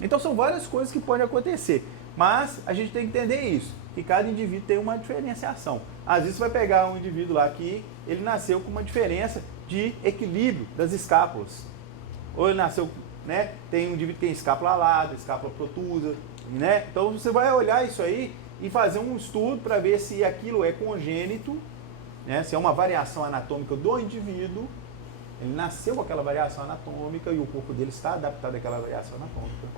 Então são várias coisas que podem acontecer. Mas a gente tem que entender isso, que cada indivíduo tem uma diferenciação. Às vezes você vai pegar um indivíduo lá que ele nasceu com uma diferença de equilíbrio das escápulas. Ou ele nasceu, né, tem um indivíduo que tem escápula alada, escápula protusa, né? Então você vai olhar isso aí e fazer um estudo para ver se aquilo é congênito, né, se é uma variação anatômica do indivíduo. Ele nasceu com aquela variação anatômica e o corpo dele está adaptado àquela variação anatômica.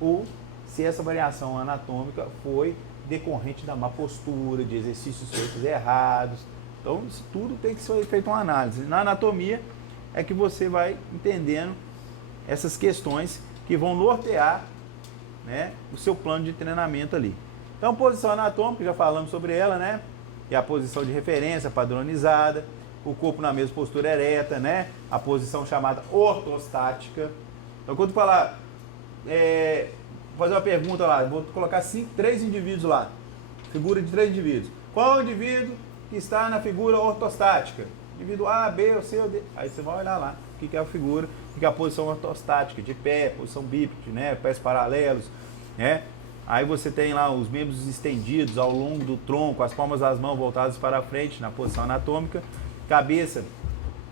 Ou se essa variação anatômica foi decorrente da má postura, de exercícios feitos errados. Então, isso tudo tem que ser feito uma análise. Na anatomia é que você vai entendendo essas questões que vão nortear, né, o seu plano de treinamento ali. Então, posição anatômica, já falamos sobre ela, né? É a posição de referência padronizada, o corpo na mesma postura ereta, né? A posição chamada ortostática. Então, quando falar, vou fazer uma pergunta lá, vou colocar 3 indivíduos lá, figura de 3 indivíduos. Qual é o indivíduo que está na figura ortostática? Indivíduo A, B, ou C, ou D. Aí você vai olhar lá o que é a figura, o que é a posição ortostática, de pé, posição bípede, né? Pés paralelos, né? Aí você tem lá os membros estendidos ao longo do tronco, as palmas das mãos voltadas para frente na posição anatômica, cabeça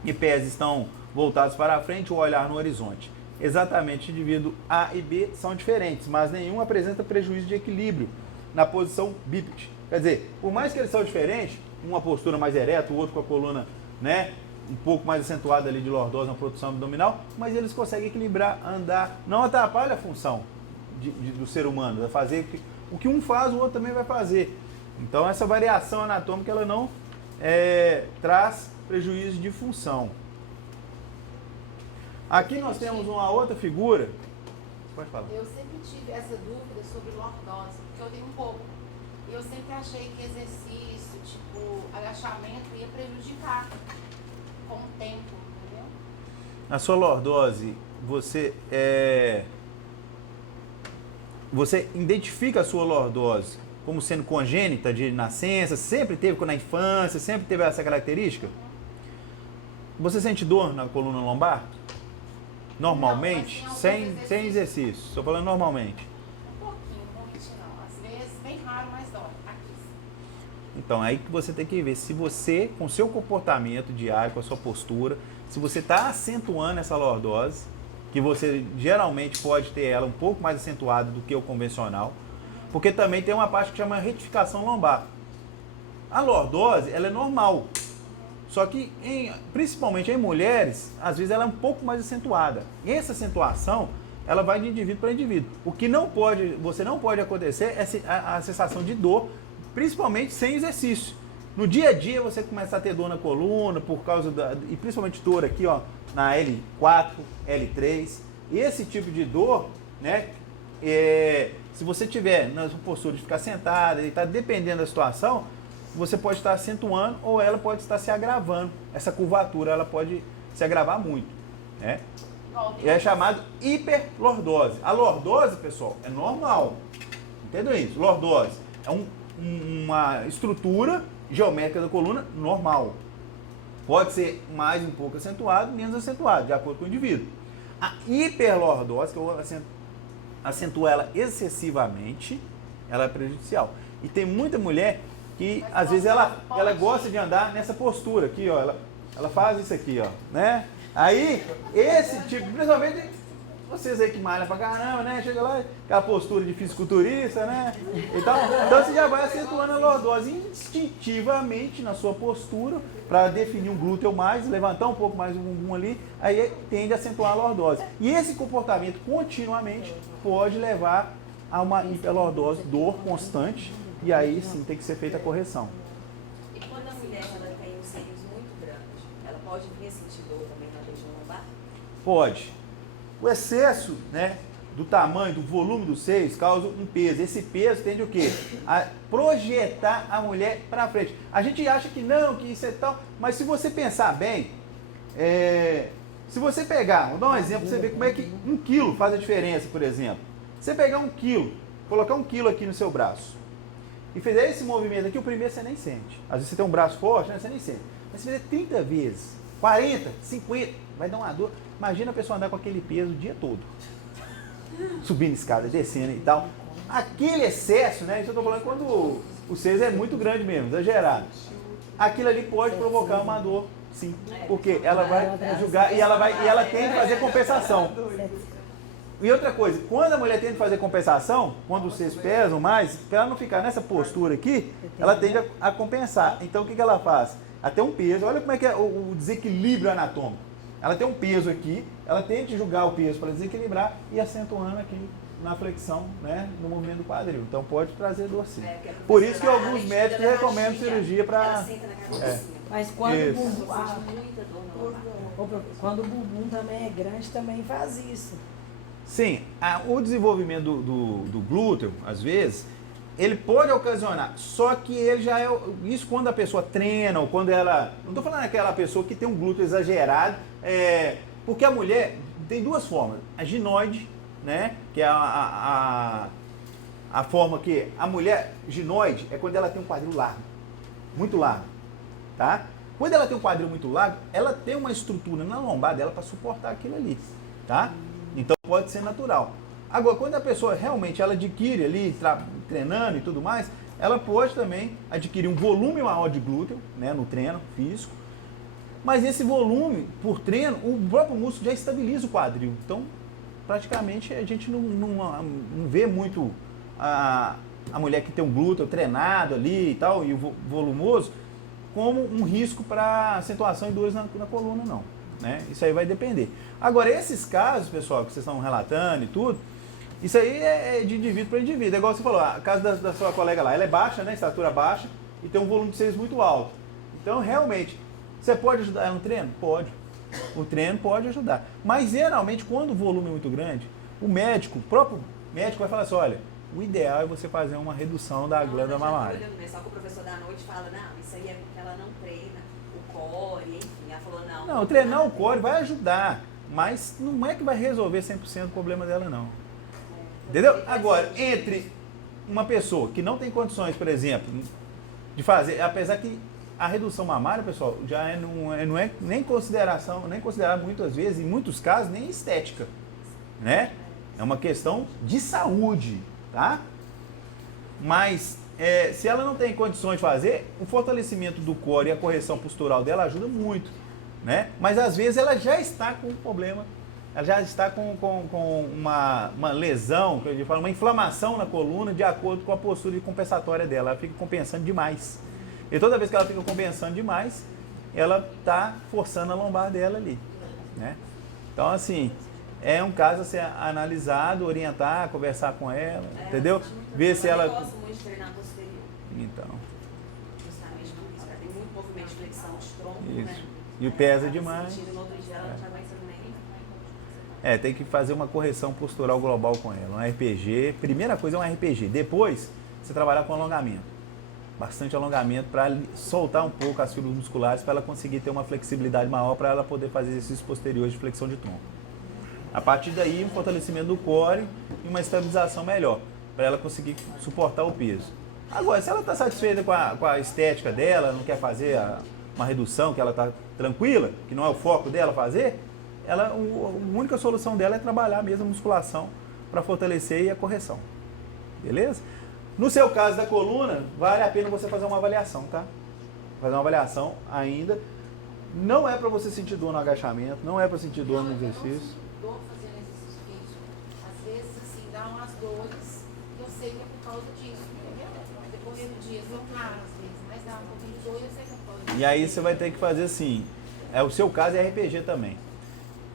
e pés estão voltados para frente, o olhar no horizonte. Exatamente, indivíduo A e B são diferentes, mas nenhum apresenta prejuízo de equilíbrio na posição bípede. Quer dizer, por mais que eles são diferentes, uma postura mais ereta, o outro com a coluna, né, um pouco mais acentuada ali de lordose na produção abdominal, mas eles conseguem equilibrar, andar, não atrapalha a função do ser humano, vai fazer o que um faz, o outro também vai fazer. Então essa variação anatômica ela não traz prejuízo de função. Aqui nós temos uma outra figura. Pode falar. Eu sempre tive essa dúvida sobre lordose, porque eu tenho um pouco. E eu sempre achei que exercício, tipo agachamento, ia prejudicar com o tempo, entendeu? Na sua lordose, você identifica a sua lordose como sendo congênita de nascença, sempre teve na infância, sempre teve essa característica? Você sente dor na coluna lombar? Normalmente? Não, sem exercício. Estou falando normalmente. Um pouquinho não. Às vezes, bem raro, mas dói. Aqui. Então, é aí que você tem que ver se você, com o seu comportamento diário, com a sua postura, se você está acentuando essa lordose, que você geralmente pode ter ela um pouco mais acentuada do que o convencional, porque também tem uma parte que chama retificação lombar. A lordose, ela é normal, só que principalmente em mulheres, às vezes ela é um pouco mais acentuada. E essa acentuação, ela vai de indivíduo para indivíduo. O que você não pode acontecer é a sensação de dor, principalmente sem exercício. No dia a dia você começa a ter dor na coluna, e principalmente dor aqui, ó, na L4, L3. Esse tipo de dor, né, se você tiver na postura de ficar sentada e está dependendo da situação, você pode estar acentuando ou ela pode estar se agravando. Essa curvatura ela pode se agravar muito, né? É chamado hiperlordose. A lordose, pessoal, é normal. Entendeu isso? Lordose é uma estrutura geométrica da coluna normal. Pode ser mais um pouco acentuado, menos acentuado, de acordo com o indivíduo. A hiperlordose, que eu acentuo ela excessivamente, ela é prejudicial. E tem muita mulher que Mas às vezes ela pode. gosta de andar nessa postura aqui, ó. Ela faz isso aqui, ó, né? Aí, esse tipo, principalmente vocês aí que malham pra caramba, né? Chega lá, aquela postura de fisiculturista, né? Então você já vai acentuando a lordose instintivamente na sua postura para definir um glúteo mais, levantar um pouco mais o bumbum ali, aí tende a acentuar a lordose. E esse comportamento continuamente pode levar a uma hiperlordose, dor constante, e aí sim tem que ser feita a correção. E quando a mulher ela tem os seios muito grandes, ela pode vir a sentir dor também na região lombar? Pode. O excesso, né, do tamanho, do volume dos seios causa um peso. Esse peso tende o quê? A projetar a mulher para frente. A gente acha que não, que isso é tal, mas se você pensar bem, se você pegar, vou dar um exemplo, você ver como é que 1 quilo faz a diferença, por exemplo. Você pegar 1 quilo, colocar 1 quilo aqui no seu braço e fizer esse movimento aqui, o primeiro você nem sente. Às vezes você tem um braço forte, né, você nem sente. Mas se fizer 30 vezes, 40, 50, vai dar uma dor. Imagina a pessoa andar com aquele peso o dia todo. Subindo escada, descendo e tal. Aquele excesso, né? Isso eu estou falando quando o seio é muito grande mesmo, exagerado. Aquilo ali pode provocar uma dor, sim. Porque ela vai julgar e ela tem que fazer compensação. E outra coisa, quando a mulher tende a fazer compensação, quando os seios pesam mais, para ela não ficar nessa postura aqui, ela tende a compensar. Então o que ela faz? Ela tem um peso, olha como é que é o desequilíbrio anatômico. Ela tem um peso aqui, ela tende a jogar o peso para desequilibrar e acentuando aqui na flexão, né, no movimento do quadril. Então pode trazer dor sim. Por isso que alguns médicos recomendam cirurgia para... Mas quando Isso. quando o bumbum também é grande, também faz isso. Sim, o desenvolvimento do glúteo, às vezes, ele pode ocasionar, só que ele já é... Isso quando a pessoa treina, ou quando ela... Não estou falando aquela pessoa que tem um glúteo exagerado, porque a mulher tem duas formas. A ginoide, né, que é a forma que... A mulher ginoide é quando ela tem um quadril largo, muito largo, tá? Quando ela tem um quadril muito largo, ela tem uma estrutura na lombar dela para suportar aquilo ali, tá? Então pode ser natural. Agora, quando a pessoa realmente ela adquire ali, treinando e tudo mais, ela pode também adquirir um volume maior de glúteo, né, no treino físico. Mas esse volume, por treino, o próprio músculo já estabiliza o quadril. Então, praticamente, a gente não vê muito a mulher que tem um glúteo treinado ali e tal, e volumoso, como um risco para acentuação e dores na coluna, não. Né? Isso aí vai depender. Agora, esses casos, pessoal, que vocês estão relatando e tudo, isso aí é de indivíduo para indivíduo. É igual você falou, a casa da sua colega lá, ela é baixa, né? Estatura baixa e tem um volume de seios muito alto. Então, realmente, você pode ajudar ela no treino? Pode. O treino pode ajudar. Mas, geralmente, quando o volume é muito grande, o próprio médico vai falar assim, olha, o ideal é você fazer uma redução da glândula mamária. Só que o professor da noite fala, não, isso aí é porque ela não treina o core, enfim. Ela falou, não. Não, treinar o core vai ajudar, mas não é que vai resolver 100% o problema dela, não. Entendeu? Agora, entre uma pessoa que não tem condições, por exemplo, de fazer, apesar que a redução mamária, pessoal, já não é nem considerado muitas vezes, em muitos casos, nem estética, né? É uma questão de saúde, tá? Mas, se ela não tem condições de fazer, o fortalecimento do core e a correção postural dela ajuda muito, né? Mas, às vezes, ela já está com um problema. Ela já está com uma lesão, que eu falo, uma inflamação na coluna de acordo com a postura compensatória dela. Ela fica compensando demais. E toda vez que ela fica compensando demais, ela está forçando a lombar dela ali, né? Então, assim, é um caso a ser analisado, orientar, conversar com ela, entendeu? Ver se ela... Eu gosto muito de treinar posterior. Então, Justamente por isso. Ela tem muito movimento de flexão de tronco, isso. né? E pesa Ela tá demais. sentindo, no outro dia ela não tá aguentando nem. Tem que fazer uma correção postural global com ela. Um RPG, primeira coisa é um RPG. Depois, você trabalhar com alongamento. Bastante alongamento para soltar um pouco as fibras musculares, para ela conseguir ter uma flexibilidade maior, para ela poder fazer exercícios posteriores de flexão de tronco. A partir daí, um fortalecimento do core e uma estabilização melhor, para ela conseguir suportar o peso. Agora, se ela está satisfeita com a estética dela, não quer fazer uma redução, que ela está tranquila, que não é o foco dela fazer, a única solução dela é trabalhar mesmo a musculação para fortalecer e a correção. Beleza? No seu caso da coluna, vale a pena você fazer uma avaliação, tá? Fazer uma avaliação ainda. Não é para você sentir dor no agachamento, não é para sentir dor no exercício. Eu não sinto dor fazendo exercício físico. Às vezes, assim, dá umas dores e eu sei que é por causa disso, entendeu? Decorrer do dia, eu caro às vezes, mas dá um pouquinho de dor e eu sei que é por causa disso. E aí você vai ter que fazer assim. O seu caso é RPG também.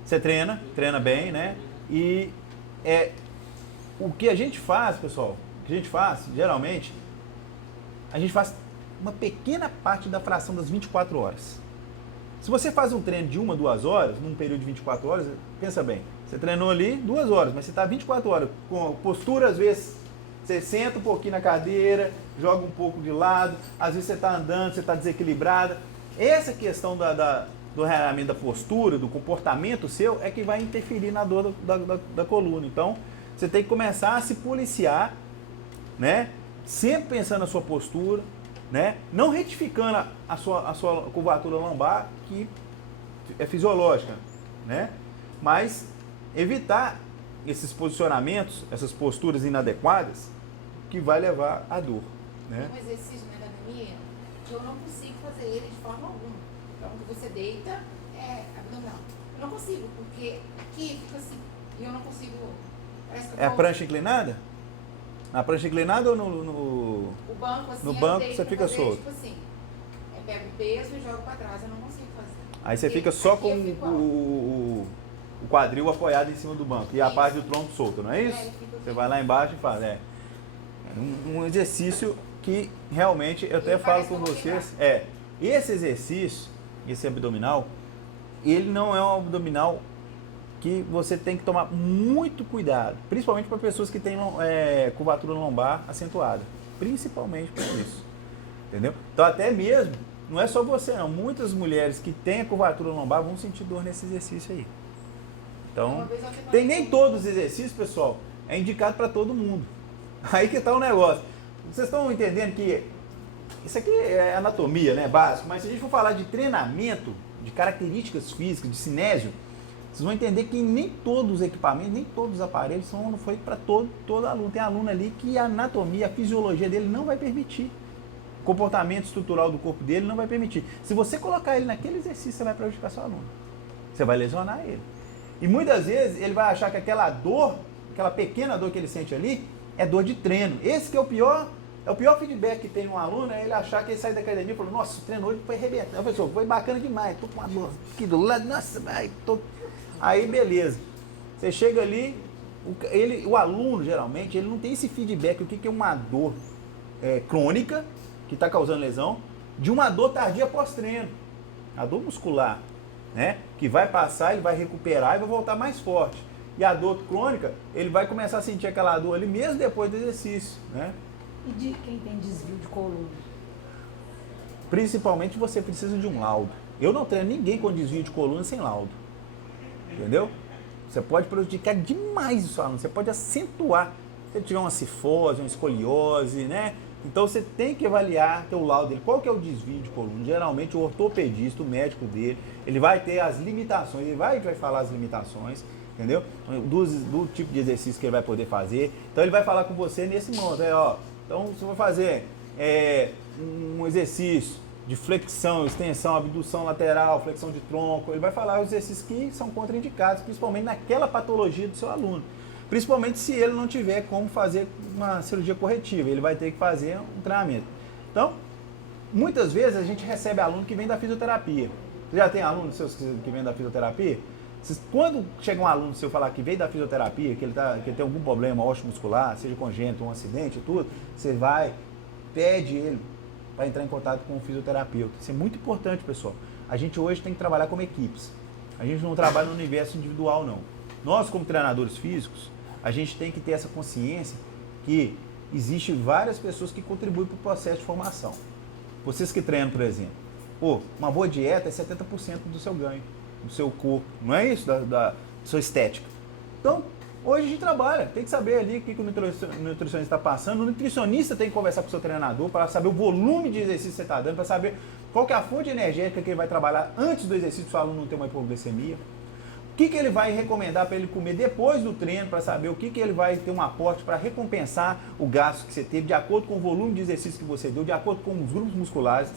Você treina bem, né? E o que a gente faz, pessoal, geralmente, a gente faz uma pequena parte da fração das 24 horas. Se você faz um treino de 1 a 2 horas, num período de 24 horas, pensa bem, você treinou ali 2 horas, mas você está 24 horas, com postura, às vezes, você senta um pouquinho na cadeira, joga um pouco de lado, às vezes você está andando, você está desequilibrada. Essa questão do realinhamento da postura, do comportamento seu, é que vai interferir na dor da coluna. Então, você tem que começar a se policiar, né? Sempre pensando na sua postura, né? Não retificando a sua curvatura lombar, que é fisiológica, né? Mas evitar esses posicionamentos, essas posturas inadequadas, que vai levar à dor, né? Tem um exercício na academia que eu não consigo fazer ele de forma alguma. Então, quando você deita, é abdominal. Eu não consigo, porque aqui fica assim, e eu não consigo... Parece que eu É a tô- prancha inclinada? Na prancha inclinada ou no O banco, assim, no eu banco deito você pra fica fazer, solto? Tipo assim, eu pego o peso e jogo pra trás, eu não consigo fazer. Aí você Porque fica só aqui com eu fico, ó, o quadril apoiado em cima do banco e a Isso. parte do tronco solta, não é isso? É, eu fico Você aqui. vai lá embaixo e faz. É um exercício que realmente eu até Ele falo parece com que eu vou vocês. Esse exercício, esse abdominal, ele não é um abdominal que você tem que tomar muito cuidado, principalmente para pessoas que têm curvatura lombar acentuada, principalmente para isso, entendeu? Então até mesmo, não é só você não, muitas mulheres que têm a curvatura lombar vão sentir dor nesse exercício aí. Então, Uma vez eu até tem falei nem todos os exercícios, pessoal, é indicado para todo mundo. Aí que tá o negócio. Vocês estão entendendo que isso aqui é anatomia, né, básico, mas se a gente for falar de treinamento, de características físicas, de cinésio, vocês vão entender que nem todos os equipamentos, nem todos os aparelhos são feitos para todo aluno. Tem aluno ali que a anatomia, a fisiologia dele não vai permitir. O comportamento estrutural do corpo dele não vai permitir. Se você colocar ele naquele exercício, você vai prejudicar seu aluno. Você vai lesionar ele. E muitas vezes ele vai achar que aquela dor, aquela pequena dor que ele sente ali, é dor de treino. Esse que é o pior feedback que tem um aluno, é ele achar que ele sai da academia e falou, nossa, o treino hoje foi arrebentado. Professor, foi bacana demais, tô com uma dor aqui do lado, nossa, tô... Aí beleza. Você chega ali, o aluno geralmente, ele não tem esse feedback, o que é uma dor crônica, que está causando lesão, de uma dor tardia pós-treino. A dor muscular, né? Que vai passar, ele vai recuperar e vai voltar mais forte. E a dor crônica, ele vai começar a sentir aquela dor ali mesmo depois do exercício, né? E de quem tem desvio de coluna? Principalmente você precisa de um laudo. Eu não treino ninguém com desvio de coluna sem laudo. Entendeu? Você pode prejudicar demais o seu aluno, você pode acentuar. Se ele tiver uma cifose, uma escoliose, né? Então você tem que avaliar teu laudo dele. Qual que é o desvio de coluna? Geralmente o ortopedista, o médico dele, ele vai ter as limitações, ele vai falar as limitações, entendeu? Do tipo de exercício que ele vai poder fazer. Então ele vai falar com você nesse modo, ó. Então você vai fazer um exercício de flexão, extensão, abdução lateral, flexão de tronco. Ele vai falar os exercícios que são contraindicados, principalmente naquela patologia do seu aluno. Principalmente se ele não tiver como fazer uma cirurgia corretiva, ele vai ter que fazer um treinamento. Então, muitas vezes a gente recebe aluno que vem da fisioterapia. Você já tem alunos seus que vem da fisioterapia? Quando chega um aluno seu falar que veio da fisioterapia, que ele tem algum problema osteomuscular, seja congênito, um acidente e tudo, você vai, pede ele para entrar em contato com o fisioterapeuta. Isso é muito importante, pessoal. A gente hoje tem que trabalhar como equipes. A gente não trabalha no universo individual, não. Nós, como treinadores físicos, a gente tem que ter essa consciência que existe várias pessoas que contribuem para o processo de formação. Vocês que treinam, por exemplo, uma boa dieta é 70% do seu ganho, do seu corpo, não é isso? Da sua estética. Então, hoje a gente trabalha, tem que saber ali o que o nutricionista está passando. O nutricionista tem que conversar com o seu treinador para saber o volume de exercício que você está dando, para saber qual que é a fonte energética que ele vai trabalhar antes do exercício para o seu aluno não ter uma hipoglicemia. O que ele vai recomendar para ele comer depois do treino, para saber o que ele vai ter um aporte para recompensar o gasto que você teve, de acordo com o volume de exercício que você deu, de acordo com os grupos musculares.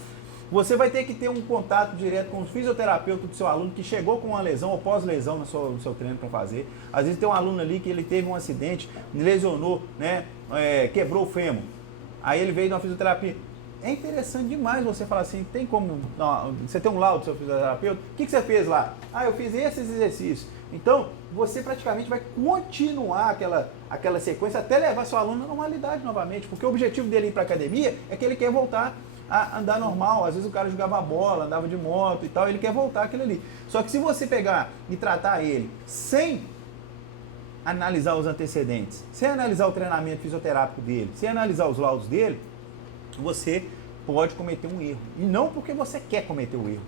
Você vai ter que ter um contato direto com o fisioterapeuta do seu aluno que chegou com uma lesão ou pós-lesão no seu treino para fazer. Às vezes tem um aluno ali que ele teve um acidente, lesionou, né, quebrou o fêmur. Aí ele veio de uma fisioterapia. É interessante demais você falar assim, tem como, não, você tem um laudo do seu fisioterapeuta, o que você fez lá? Ah, eu fiz esses exercícios. Então, você praticamente vai continuar aquela sequência até levar seu aluno à normalidade novamente, porque o objetivo dele ir para a academia é que ele quer voltar a andar normal. Às vezes o cara jogava bola, andava de moto e tal, ele quer voltar àquilo ali. Só que se você pegar e tratar ele sem analisar os antecedentes, sem analisar o treinamento fisioterápico dele, sem analisar os laudos dele, você pode cometer um erro. E não porque você quer cometer o erro,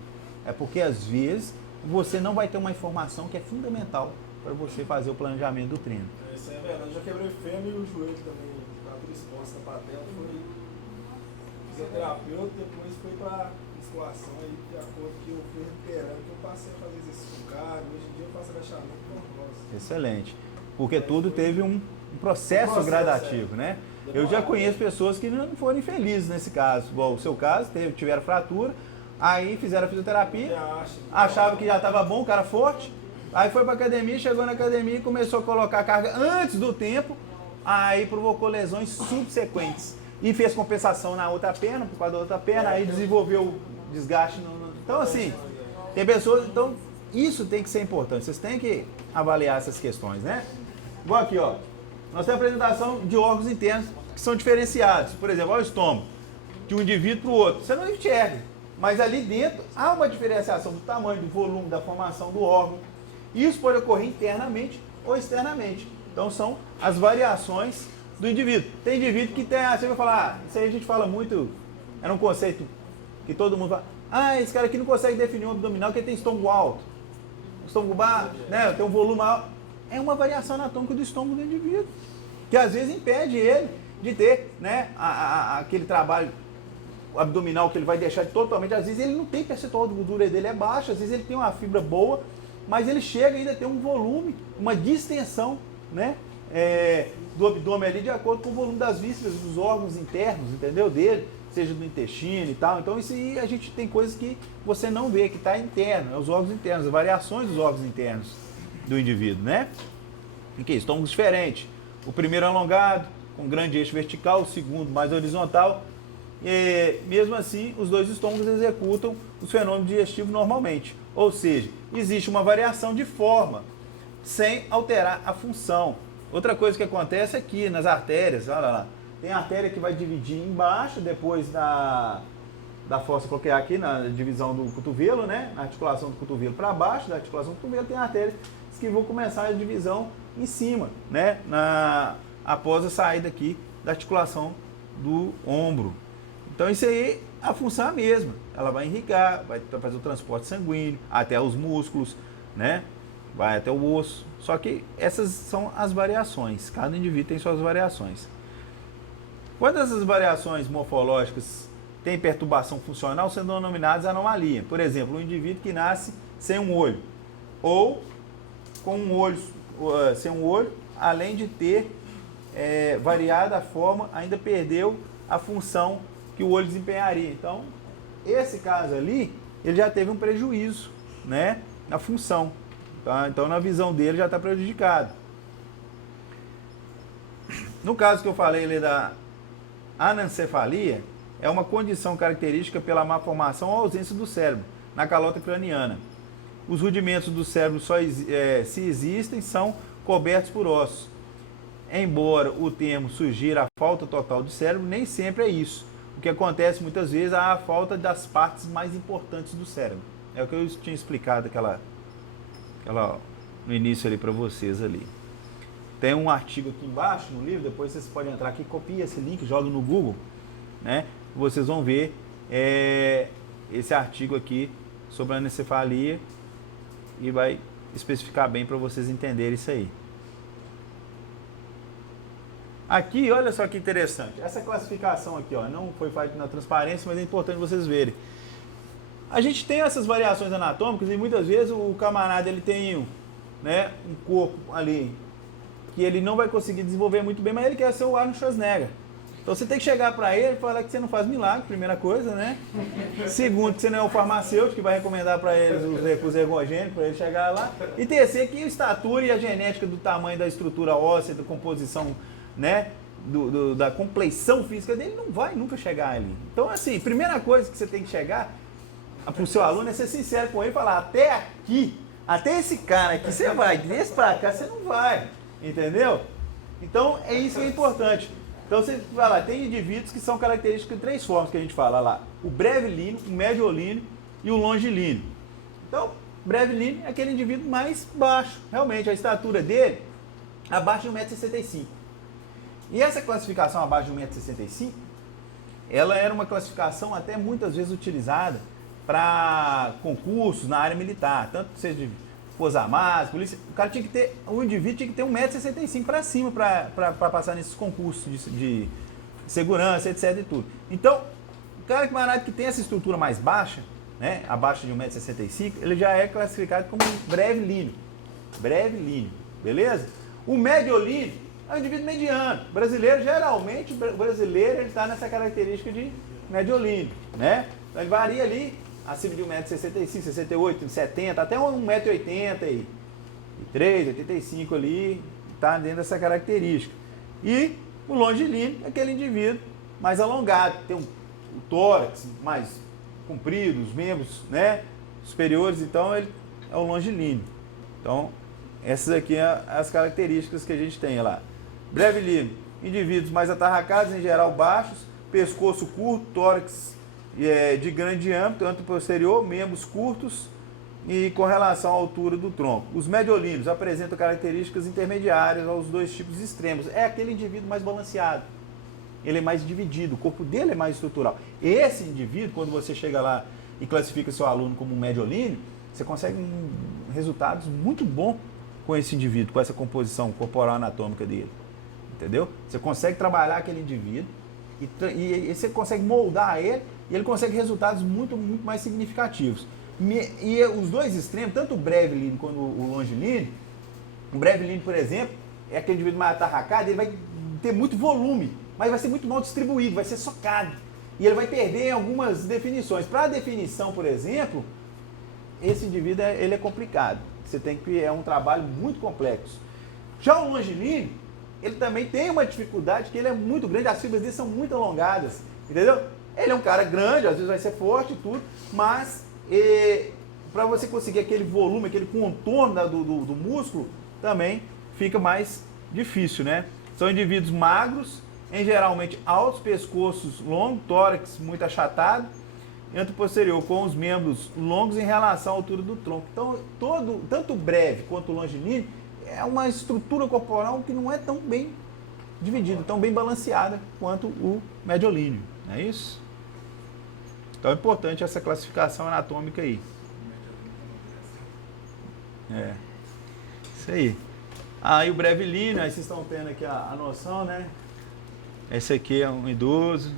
é porque às vezes você não vai ter uma informação que é fundamental para você fazer o planejamento do treino. Isso é verdade, eu já quebrei o fêmur e o joelho também, fratura exposta na patela, foi fisioterapeuta, depois foi para musculação aí, de acordo que eu fui recuperando, que eu passei a fazer exercício com cardio, hoje em dia eu faço agachamento com negócio. Excelente, porque tudo teve um processo gradativo, né? Eu já conheço pessoas que não foram infelizes nesse caso, igual o seu caso, tiveram fratura, aí fizeram a fisioterapia, achavam que já estava bom, o cara forte, aí foi para academia, chegou na academia e começou a colocar a carga antes do tempo, aí provocou lesões subsequentes e fez compensação na outra perna, por causa da outra perna, aí desenvolveu desgaste. Então assim, tem pessoas, então isso tem que ser importante, vocês têm que avaliar essas questões, né? Igual aqui, ó. Nós temos a apresentação de órgãos internos que são diferenciados. Por exemplo, olha o estômago, de um indivíduo para o outro. Você não enxerga, mas ali dentro há uma diferenciação do tamanho, do volume, da formação do órgão. Isso pode ocorrer internamente ou externamente. Então são as variações do indivíduo. Tem indivíduo que tem, você vai falar, isso aí a gente fala muito, era um conceito que todo mundo fala, esse cara aqui não consegue definir um abdominal porque tem estômago alto, estômago baixo, né, tem um volume alto. É uma variação anatômica do estômago do indivíduo, que às vezes impede ele de ter, né, aquele trabalho abdominal que ele vai deixar totalmente. Às vezes ele não tem percentual de gordura dele é baixo, às vezes ele tem uma fibra boa, mas ele chega ainda a ter um volume, uma distensão, né, do abdômen ali de acordo com o volume das vísceras, dos órgãos internos, entendeu, dele, seja do intestino e tal. Então isso aí a gente tem coisas que você não vê, que está interno, os órgãos internos, as variações dos órgãos internos do indivíduo, né? E que estômagos diferentes. O primeiro alongado, com grande eixo vertical, o segundo mais horizontal. E mesmo assim, os dois estômagos executam os fenômenos digestivos normalmente. Ou seja, existe uma variação de forma, sem alterar a função. Outra coisa que acontece aqui nas artérias, olha lá, tem a artéria que vai dividir embaixo, depois da fossa coclear aqui, na divisão do cotovelo, né? Na articulação do cotovelo para baixo, da articulação do cotovelo, tem artérias que vão começar a divisão em cima, né? Após a saída aqui da articulação do ombro. Então isso aí, a função é a mesma. Ela vai irrigar, vai fazer o transporte sanguíneo até os músculos, né? Vai até o osso. Só que essas são as variações. Cada indivíduo tem suas variações. Quando essas variações morfológicas têm perturbação funcional, são denominadas anomalia. Por exemplo, um indivíduo que nasce sem um olho, ou com um olho, sem um olho, além de ter variada a forma, ainda perdeu a função que o olho desempenharia. Então, esse caso ali, ele já teve um prejuízo, né, na função. Tá? Então, na visão dele já está prejudicado. No caso que eu falei ali da anencefalia, é uma condição característica pela má formação ou ausência do cérebro na calota craniana. Os rudimentos do cérebro, se existem, são cobertos por ossos. Embora o termo sugira a falta total de cérebro, nem sempre é isso. O que acontece muitas vezes é a falta das partes mais importantes do cérebro. É o que eu tinha explicado no início ali para vocês ali. Tem um artigo aqui embaixo no livro, depois vocês podem entrar aqui, copia esse link, joga no Google, né? Vocês vão ver esse artigo aqui sobre a anencefalia e vai especificar bem para vocês entenderem isso aí. Aqui, olha só que interessante, essa classificação aqui, ó, não foi feita na transparência, mas é importante vocês verem. A gente tem essas variações anatômicas e muitas vezes o camarada ele tem né, um corpo ali que ele não vai conseguir desenvolver muito bem, mas ele quer ser o Arnold Schwarzenegger. Então você tem que chegar para ele e falar que você não faz milagre, primeira coisa, né? Segundo, que você não é o farmacêutico que vai recomendar para ele os recursos ergogênicos, para ele chegar lá. E terceiro, que a estatura e a genética do tamanho da estrutura óssea, da composição, né? Da compleição física dele não vai nunca chegar ali. Então, assim, primeira coisa que você tem que chegar para o seu aluno é ser sincero com ele e falar, até aqui, até esse cara aqui você vai, desse para cá você não vai, entendeu? Então, é isso que é importante. Então, você vai lá, tem indivíduos que são característicos de 3 formas que a gente fala lá. O brevilíneo, o mediolíneo e o longilíneo. Então, brevilíneo é aquele indivíduo mais baixo. Realmente, a estatura dele abaixo de 1,65 m. E essa classificação abaixo de 1,65 m, ela era uma classificação até muitas vezes utilizada para concursos na área militar, tanto que seja de Forças Armadas, polícia, o indivíduo tinha que ter 1,65 m para cima para passar nesses concursos de segurança, etc. e tudo. Então, o cara que tem essa estrutura mais baixa, né, abaixo de 1,65 m, ele já é classificado como brevilíneo. Brevilíneo, beleza? O mediolíneo é um indivíduo mediano. Brasileiro, geralmente, o brasileiro está nessa característica de mediolíneo, né? Então, ele varia ali acima de 1,65 m, 68, 70, até 1,80 m, 85 ali, está dentro dessa característica. E o longilíneo é aquele indivíduo mais alongado, tem o tórax mais comprido, os membros, né, superiores, então ele é o longilíneo. Então, essas aqui são as características que a gente tem lá. Brevilíneo, indivíduos mais atarracados, em geral baixos, pescoço curto, tórax de grande diâmetro, tanto posterior, membros curtos e com relação à altura do tronco. Os mediolíneos apresentam características intermediárias aos 2 tipos extremos. É aquele indivíduo mais balanceado. Ele é mais dividido, o corpo dele é mais estrutural. Esse indivíduo, quando você chega lá e classifica seu aluno como um mediolíneo, você consegue resultados muito bons com esse indivíduo, com essa composição corporal anatômica dele. Entendeu? Você consegue trabalhar aquele indivíduo e você consegue moldar ele e ele consegue resultados muito, muito mais significativos. E os 2 extremos, tanto o brevilíneo quanto o longilíneo, o brevilíneo, por exemplo, é aquele indivíduo mais atarracado, ele vai ter muito volume, mas vai ser muito mal distribuído, vai ser socado. E ele vai perder algumas definições. Para a definição, por exemplo, esse indivíduo ele é complicado. Você tem que é um trabalho muito complexo. Já o longilíneo, ele também tem uma dificuldade que ele é muito grande, as fibras dele são muito alongadas, entendeu? Ele é um cara grande, às vezes vai ser forte e tudo, mas para você conseguir aquele volume, aquele contorno do músculo, também fica mais difícil, né? São indivíduos magros, em geralmente altos pescoços longos, tórax muito achatado, anteposterior com os membros longos em relação à altura do tronco. Então, tanto o breve quanto o longilíneo é uma estrutura corporal que não é tão bem dividida, tão bem balanceada quanto o mediolíneo, não é isso? Então é importante essa classificação anatômica aí. É. Isso aí. Aí o brevilíneo, aí vocês estão tendo aqui a noção, né? Esse aqui é um idoso,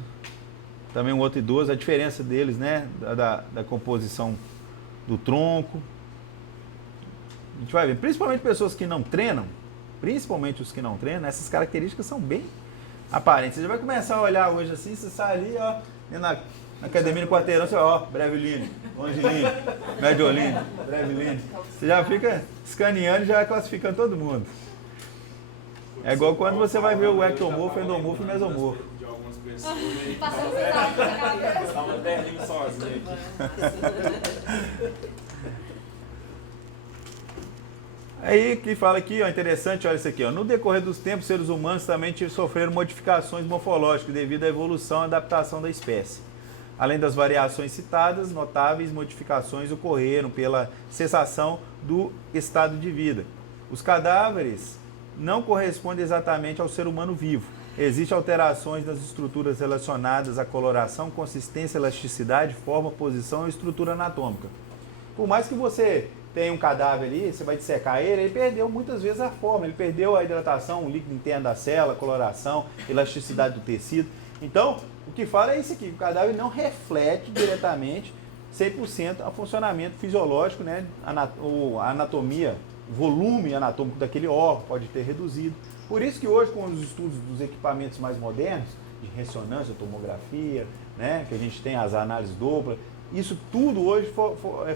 também um outro idoso, a diferença deles, né? Da composição do tronco. A gente vai ver, principalmente pessoas que não treinam, principalmente os que não treinam, essas características são bem aparentes. Você já vai começar a olhar hoje assim, você sai ali, ó, na academia no quarteirão, você ó, brevilíneo, longilíneo, mediolíneo, brevilíneo. Você já fica escaneando e já classificando todo mundo. É igual quando você vai ver o ectomorfo, endomorfo e mesomorfo. De algumas pessoas aí. Passando cuidado com aquela pessoa. Dá um berrinho sozinho aqui. Aí que fala aqui, ó, interessante, olha isso aqui, ó. No decorrer dos tempos, seres humanos também sofreram modificações morfológicas devido à evolução e adaptação da espécie. Além das variações citadas, notáveis modificações ocorreram pela cessação do estado de vida. Os cadáveres não correspondem exatamente ao ser humano vivo. Existem alterações nas estruturas relacionadas à coloração, consistência, elasticidade, forma, posição e estrutura anatômica. Por mais que você tenha um cadáver ali, você vai dissecar ele perdeu muitas vezes a forma, ele perdeu a hidratação, o líquido interno da célula, a coloração, elasticidade do tecido. Então, o que fala é isso aqui, o cadáver não reflete diretamente 100% o funcionamento fisiológico, né, a anatomia o volume anatômico daquele órgão pode ter reduzido. Por isso que hoje, com os estudos dos equipamentos mais modernos, de ressonância, tomografia, né, que a gente tem as análises duplas, isso tudo hoje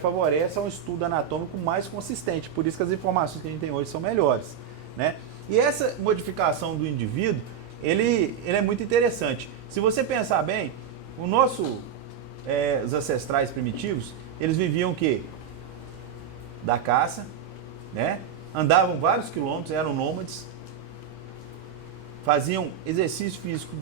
favorece a um estudo anatômico mais consistente. Por isso que as informações que a gente tem hoje são melhores, né? E essa modificação do indivíduo, ele é muito interessante. Se você pensar bem, os ancestrais primitivos, eles viviam o quê? Da caça, né? Andavam vários quilômetros, eram nômades, faziam exercício físico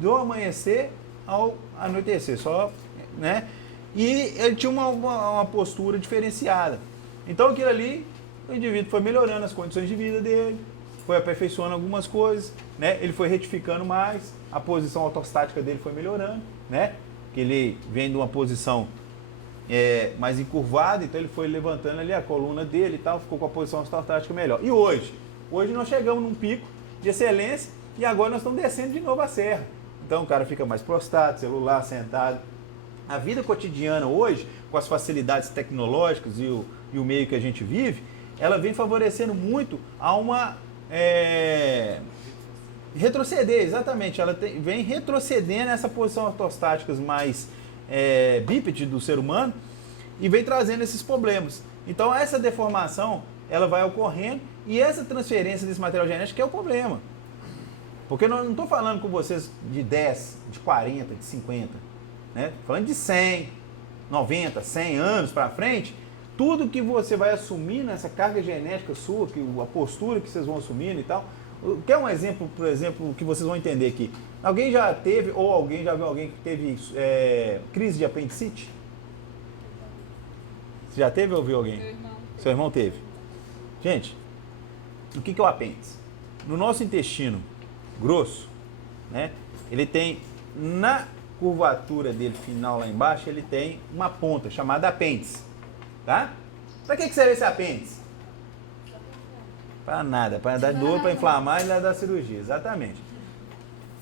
do amanhecer ao anoitecer, só, né? E ele tinha uma postura diferenciada. Então aquilo ali, o indivíduo foi melhorando as condições de vida dele, foi aperfeiçoando algumas coisas, né? Ele foi retificando mais, a posição ortostática dele foi melhorando, né? Que ele vem de uma posição mais encurvada, então ele foi levantando ali a coluna dele e tal, ficou com a posição ortostática melhor. E hoje nós chegamos num pico de excelência e agora nós estamos descendo de novo a serra. Então o cara fica mais prostrado, celular, sentado. A vida cotidiana hoje, com as facilidades tecnológicas e o meio que a gente vive, ela vem favorecendo muito a uma retroceder, exatamente. Ela vem retrocedendo essa posição ortostática mais bípede do ser humano e vem trazendo esses problemas. Então essa deformação, ela vai ocorrendo e essa transferência desse material genético é o problema. Porque eu não estou falando com vocês de 10, de 40, de 50, né? Falando de 100, 90, 100 anos para frente, tudo que você vai assumir nessa carga genética sua, a postura que vocês vão assumindo e tal. Quer um exemplo, por exemplo, que vocês vão entender aqui? Alguém já teve, ou alguém já viu alguém que teve crise de apendicite? Você já teve ou viu alguém? Meu irmão. Seu irmão teve. Gente, o que é o apêndice? No nosso intestino grosso, né, ele tem, na curvatura dele final lá embaixo, ele tem uma ponta chamada apêndice. Tá? Para que serve esse apêndice? Para nada, para dar dor, para inflamar e dar cirurgia, exatamente.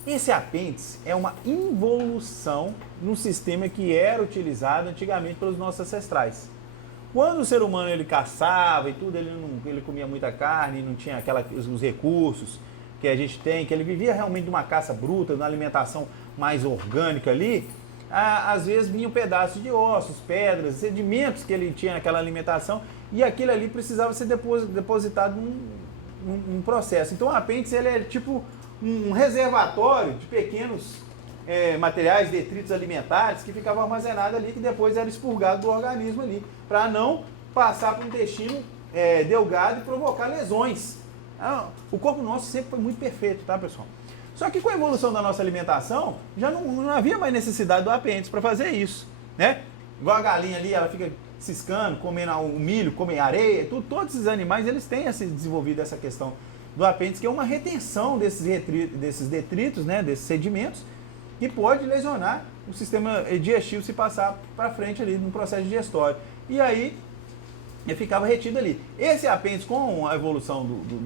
Esse apêndice é uma involução no sistema que era utilizado antigamente pelos nossos ancestrais. Quando o ser humano ele caçava e tudo, ele comia muita carne, não tinha os recursos que a gente tem, que ele vivia realmente de uma caça bruta, de uma alimentação mais orgânica ali, às vezes vinham pedaços de ossos, pedras, sedimentos que ele tinha naquela alimentação e aquilo ali precisava ser depositado num processo. Então o apêndice ele é tipo um reservatório de pequenos materiais, detritos alimentares que ficavam armazenados ali, que depois era expurgado do organismo ali, para não passar para o intestino delgado e provocar lesões. O corpo nosso sempre foi muito perfeito, tá, pessoal? Só que com a evolução da nossa alimentação, já não havia mais necessidade do apêndice para fazer isso, né? Igual a galinha ali, ela fica ciscando, comendo o milho, comendo areia, todos esses animais, eles têm desenvolvido essa questão do apêndice, que é uma retenção desses detritos, né, desses sedimentos, que pode lesionar o sistema digestivo se passar para frente ali no processo digestório. E aí, ele ficava retido ali. Esse apêndice, com a evolução do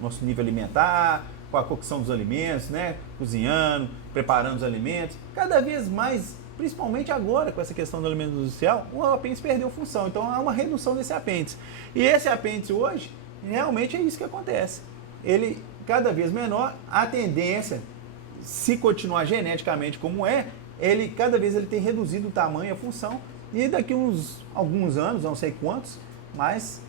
nosso nível alimentar, com a cocção dos alimentos, né? Cozinhando, preparando os alimentos, cada vez mais, principalmente agora com essa questão do alimento industrial, o apêndice perdeu função. Então há uma redução desse apêndice. E esse apêndice hoje, realmente é isso que acontece. Ele cada vez menor, a tendência, se continuar geneticamente como ele cada vez ele tem reduzido o tamanho e a função. E daqui alguns anos, não sei quantos, mas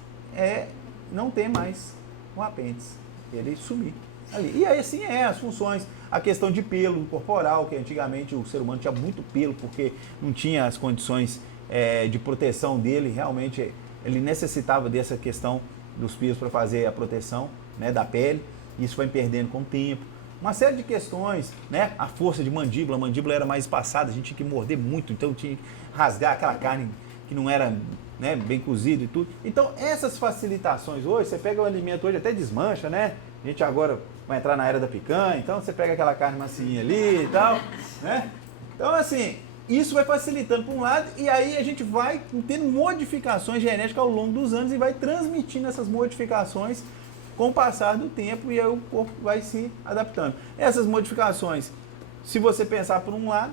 não tem mais o apêndice. Ele sumir ali. E aí assim as funções, a questão de pelo corporal, que antigamente o ser humano tinha muito pelo, porque não tinha as condições de proteção dele, realmente ele necessitava dessa questão dos pelos para fazer a proteção, né, da pele. Isso vai perdendo com o tempo. Uma série de questões, né? A força de mandíbula, a mandíbula era mais espaçada, a gente tinha que morder muito, então tinha que rasgar aquela carne que não era, né, bem cozida e tudo. Então essas facilitações hoje, você pega o alimento hoje até desmancha, né? A gente agora vai entrar na era da picanha, então você pega aquela carne macinha ali e tal, né? Então assim, isso vai facilitando por um lado e aí a gente vai tendo modificações genéticas ao longo dos anos e vai transmitindo essas modificações com o passar do tempo e aí o corpo vai se adaptando. Essas modificações, se você pensar por um lado,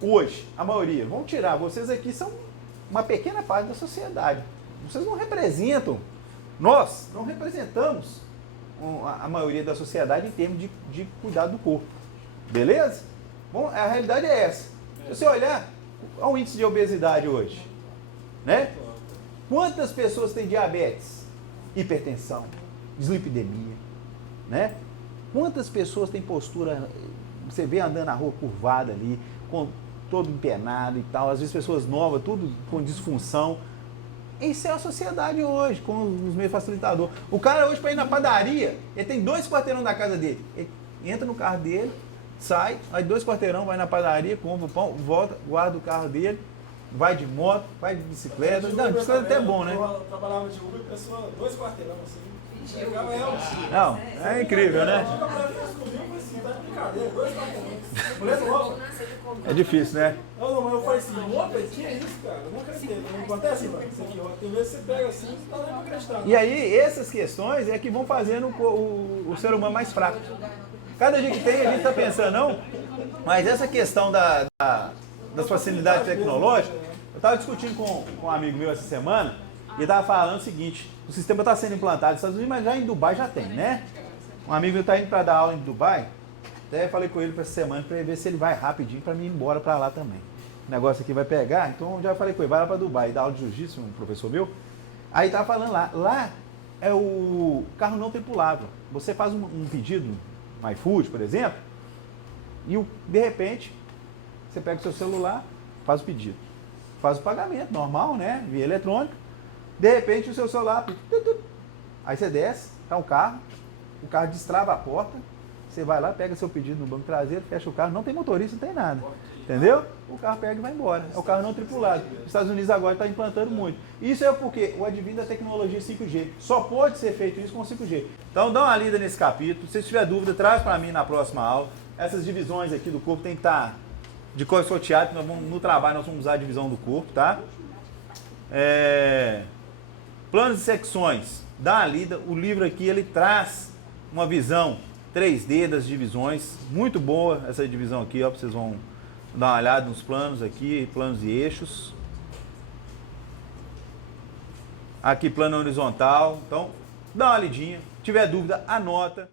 hoje, a maioria, vamos tirar, vocês aqui são uma pequena parte da sociedade. Vocês não representam Nós não representamos a maioria da sociedade em termos de cuidado do corpo. Beleza? Bom, a realidade é essa. Se você olhar, olha o índice de obesidade hoje. Né? Quantas pessoas têm diabetes, hipertensão, dislipidemia? Né? Quantas pessoas têm postura, você vê andando na rua curvada ali, com todo empenado e tal, às vezes pessoas novas, tudo com disfunção. Isso é a sociedade hoje, com os meios facilitadores. O cara hoje para ir na padaria, ele tem 2 quarteirão da casa dele. Ele entra no carro dele, sai, aí 2 quarteirão, vai na padaria, compra o pão, volta, guarda o carro dele, vai de moto, vai de bicicleta. Não, de bicicleta até é bom, né? Eu trabalhava de Uber, a pessoa 2 quarteirão assim. Chegava ela. Não, é incrível, né? É difícil, né? Não, mas eu falei assim, opa, que é isso, cara? Eu não acreditei. Não acontece, mano. Isso aqui, ó. Tem vezes que você pega assim, não dá nem pra acreditar. E aí, essas questões é que vão fazendo o ser humano mais fraco. Cada dia que tem, a gente está pensando, não, mas essa questão das facilidades tecnológicas, eu estava discutindo com um amigo meu essa semana, e ele estava falando o seguinte, o sistema está sendo implantado nos Estados Unidos, mas já em Dubai já tem, né? Um amigo meu está indo para dar aula em Dubai, até falei com ele para essa semana para ver se ele vai rapidinho para mim ir embora para lá também. O negócio aqui vai pegar, então já falei com ele, vai lá para Dubai, dar aula de jiu-jitsu, um professor meu. Aí estava falando lá é o carro não tripulável. Você faz um pedido no iFood, por exemplo, e de repente você pega o seu celular, faz o pedido, faz o pagamento normal, né, via eletrônica. De repente o seu celular, aí você desce, tá o carro destrava a porta, você vai lá, pega seu pedido no banco traseiro, fecha o carro, não tem motorista, não tem nada. Entendeu? O carro pega e vai embora. É o carro não tripulado. Os Estados Unidos agora está implantando muito. Isso é porque o advento da tecnologia 5G. Só pode ser feito isso com 5G. Então dá uma lida nesse capítulo. Se tiver dúvida, traz para mim na próxima aula. Essas divisões aqui do corpo tem que estar de cor sorteado. No trabalho nós vamos usar a divisão do corpo, tá? Planos e secções. Dá uma lida. O livro aqui ele traz uma visão 3D das divisões. Muito boa essa divisão aqui, ó. Vocês vão dar uma olhada nos planos aqui, planos e eixos. Aqui plano horizontal. Então, dá uma lidinha. Se tiver dúvida, anota.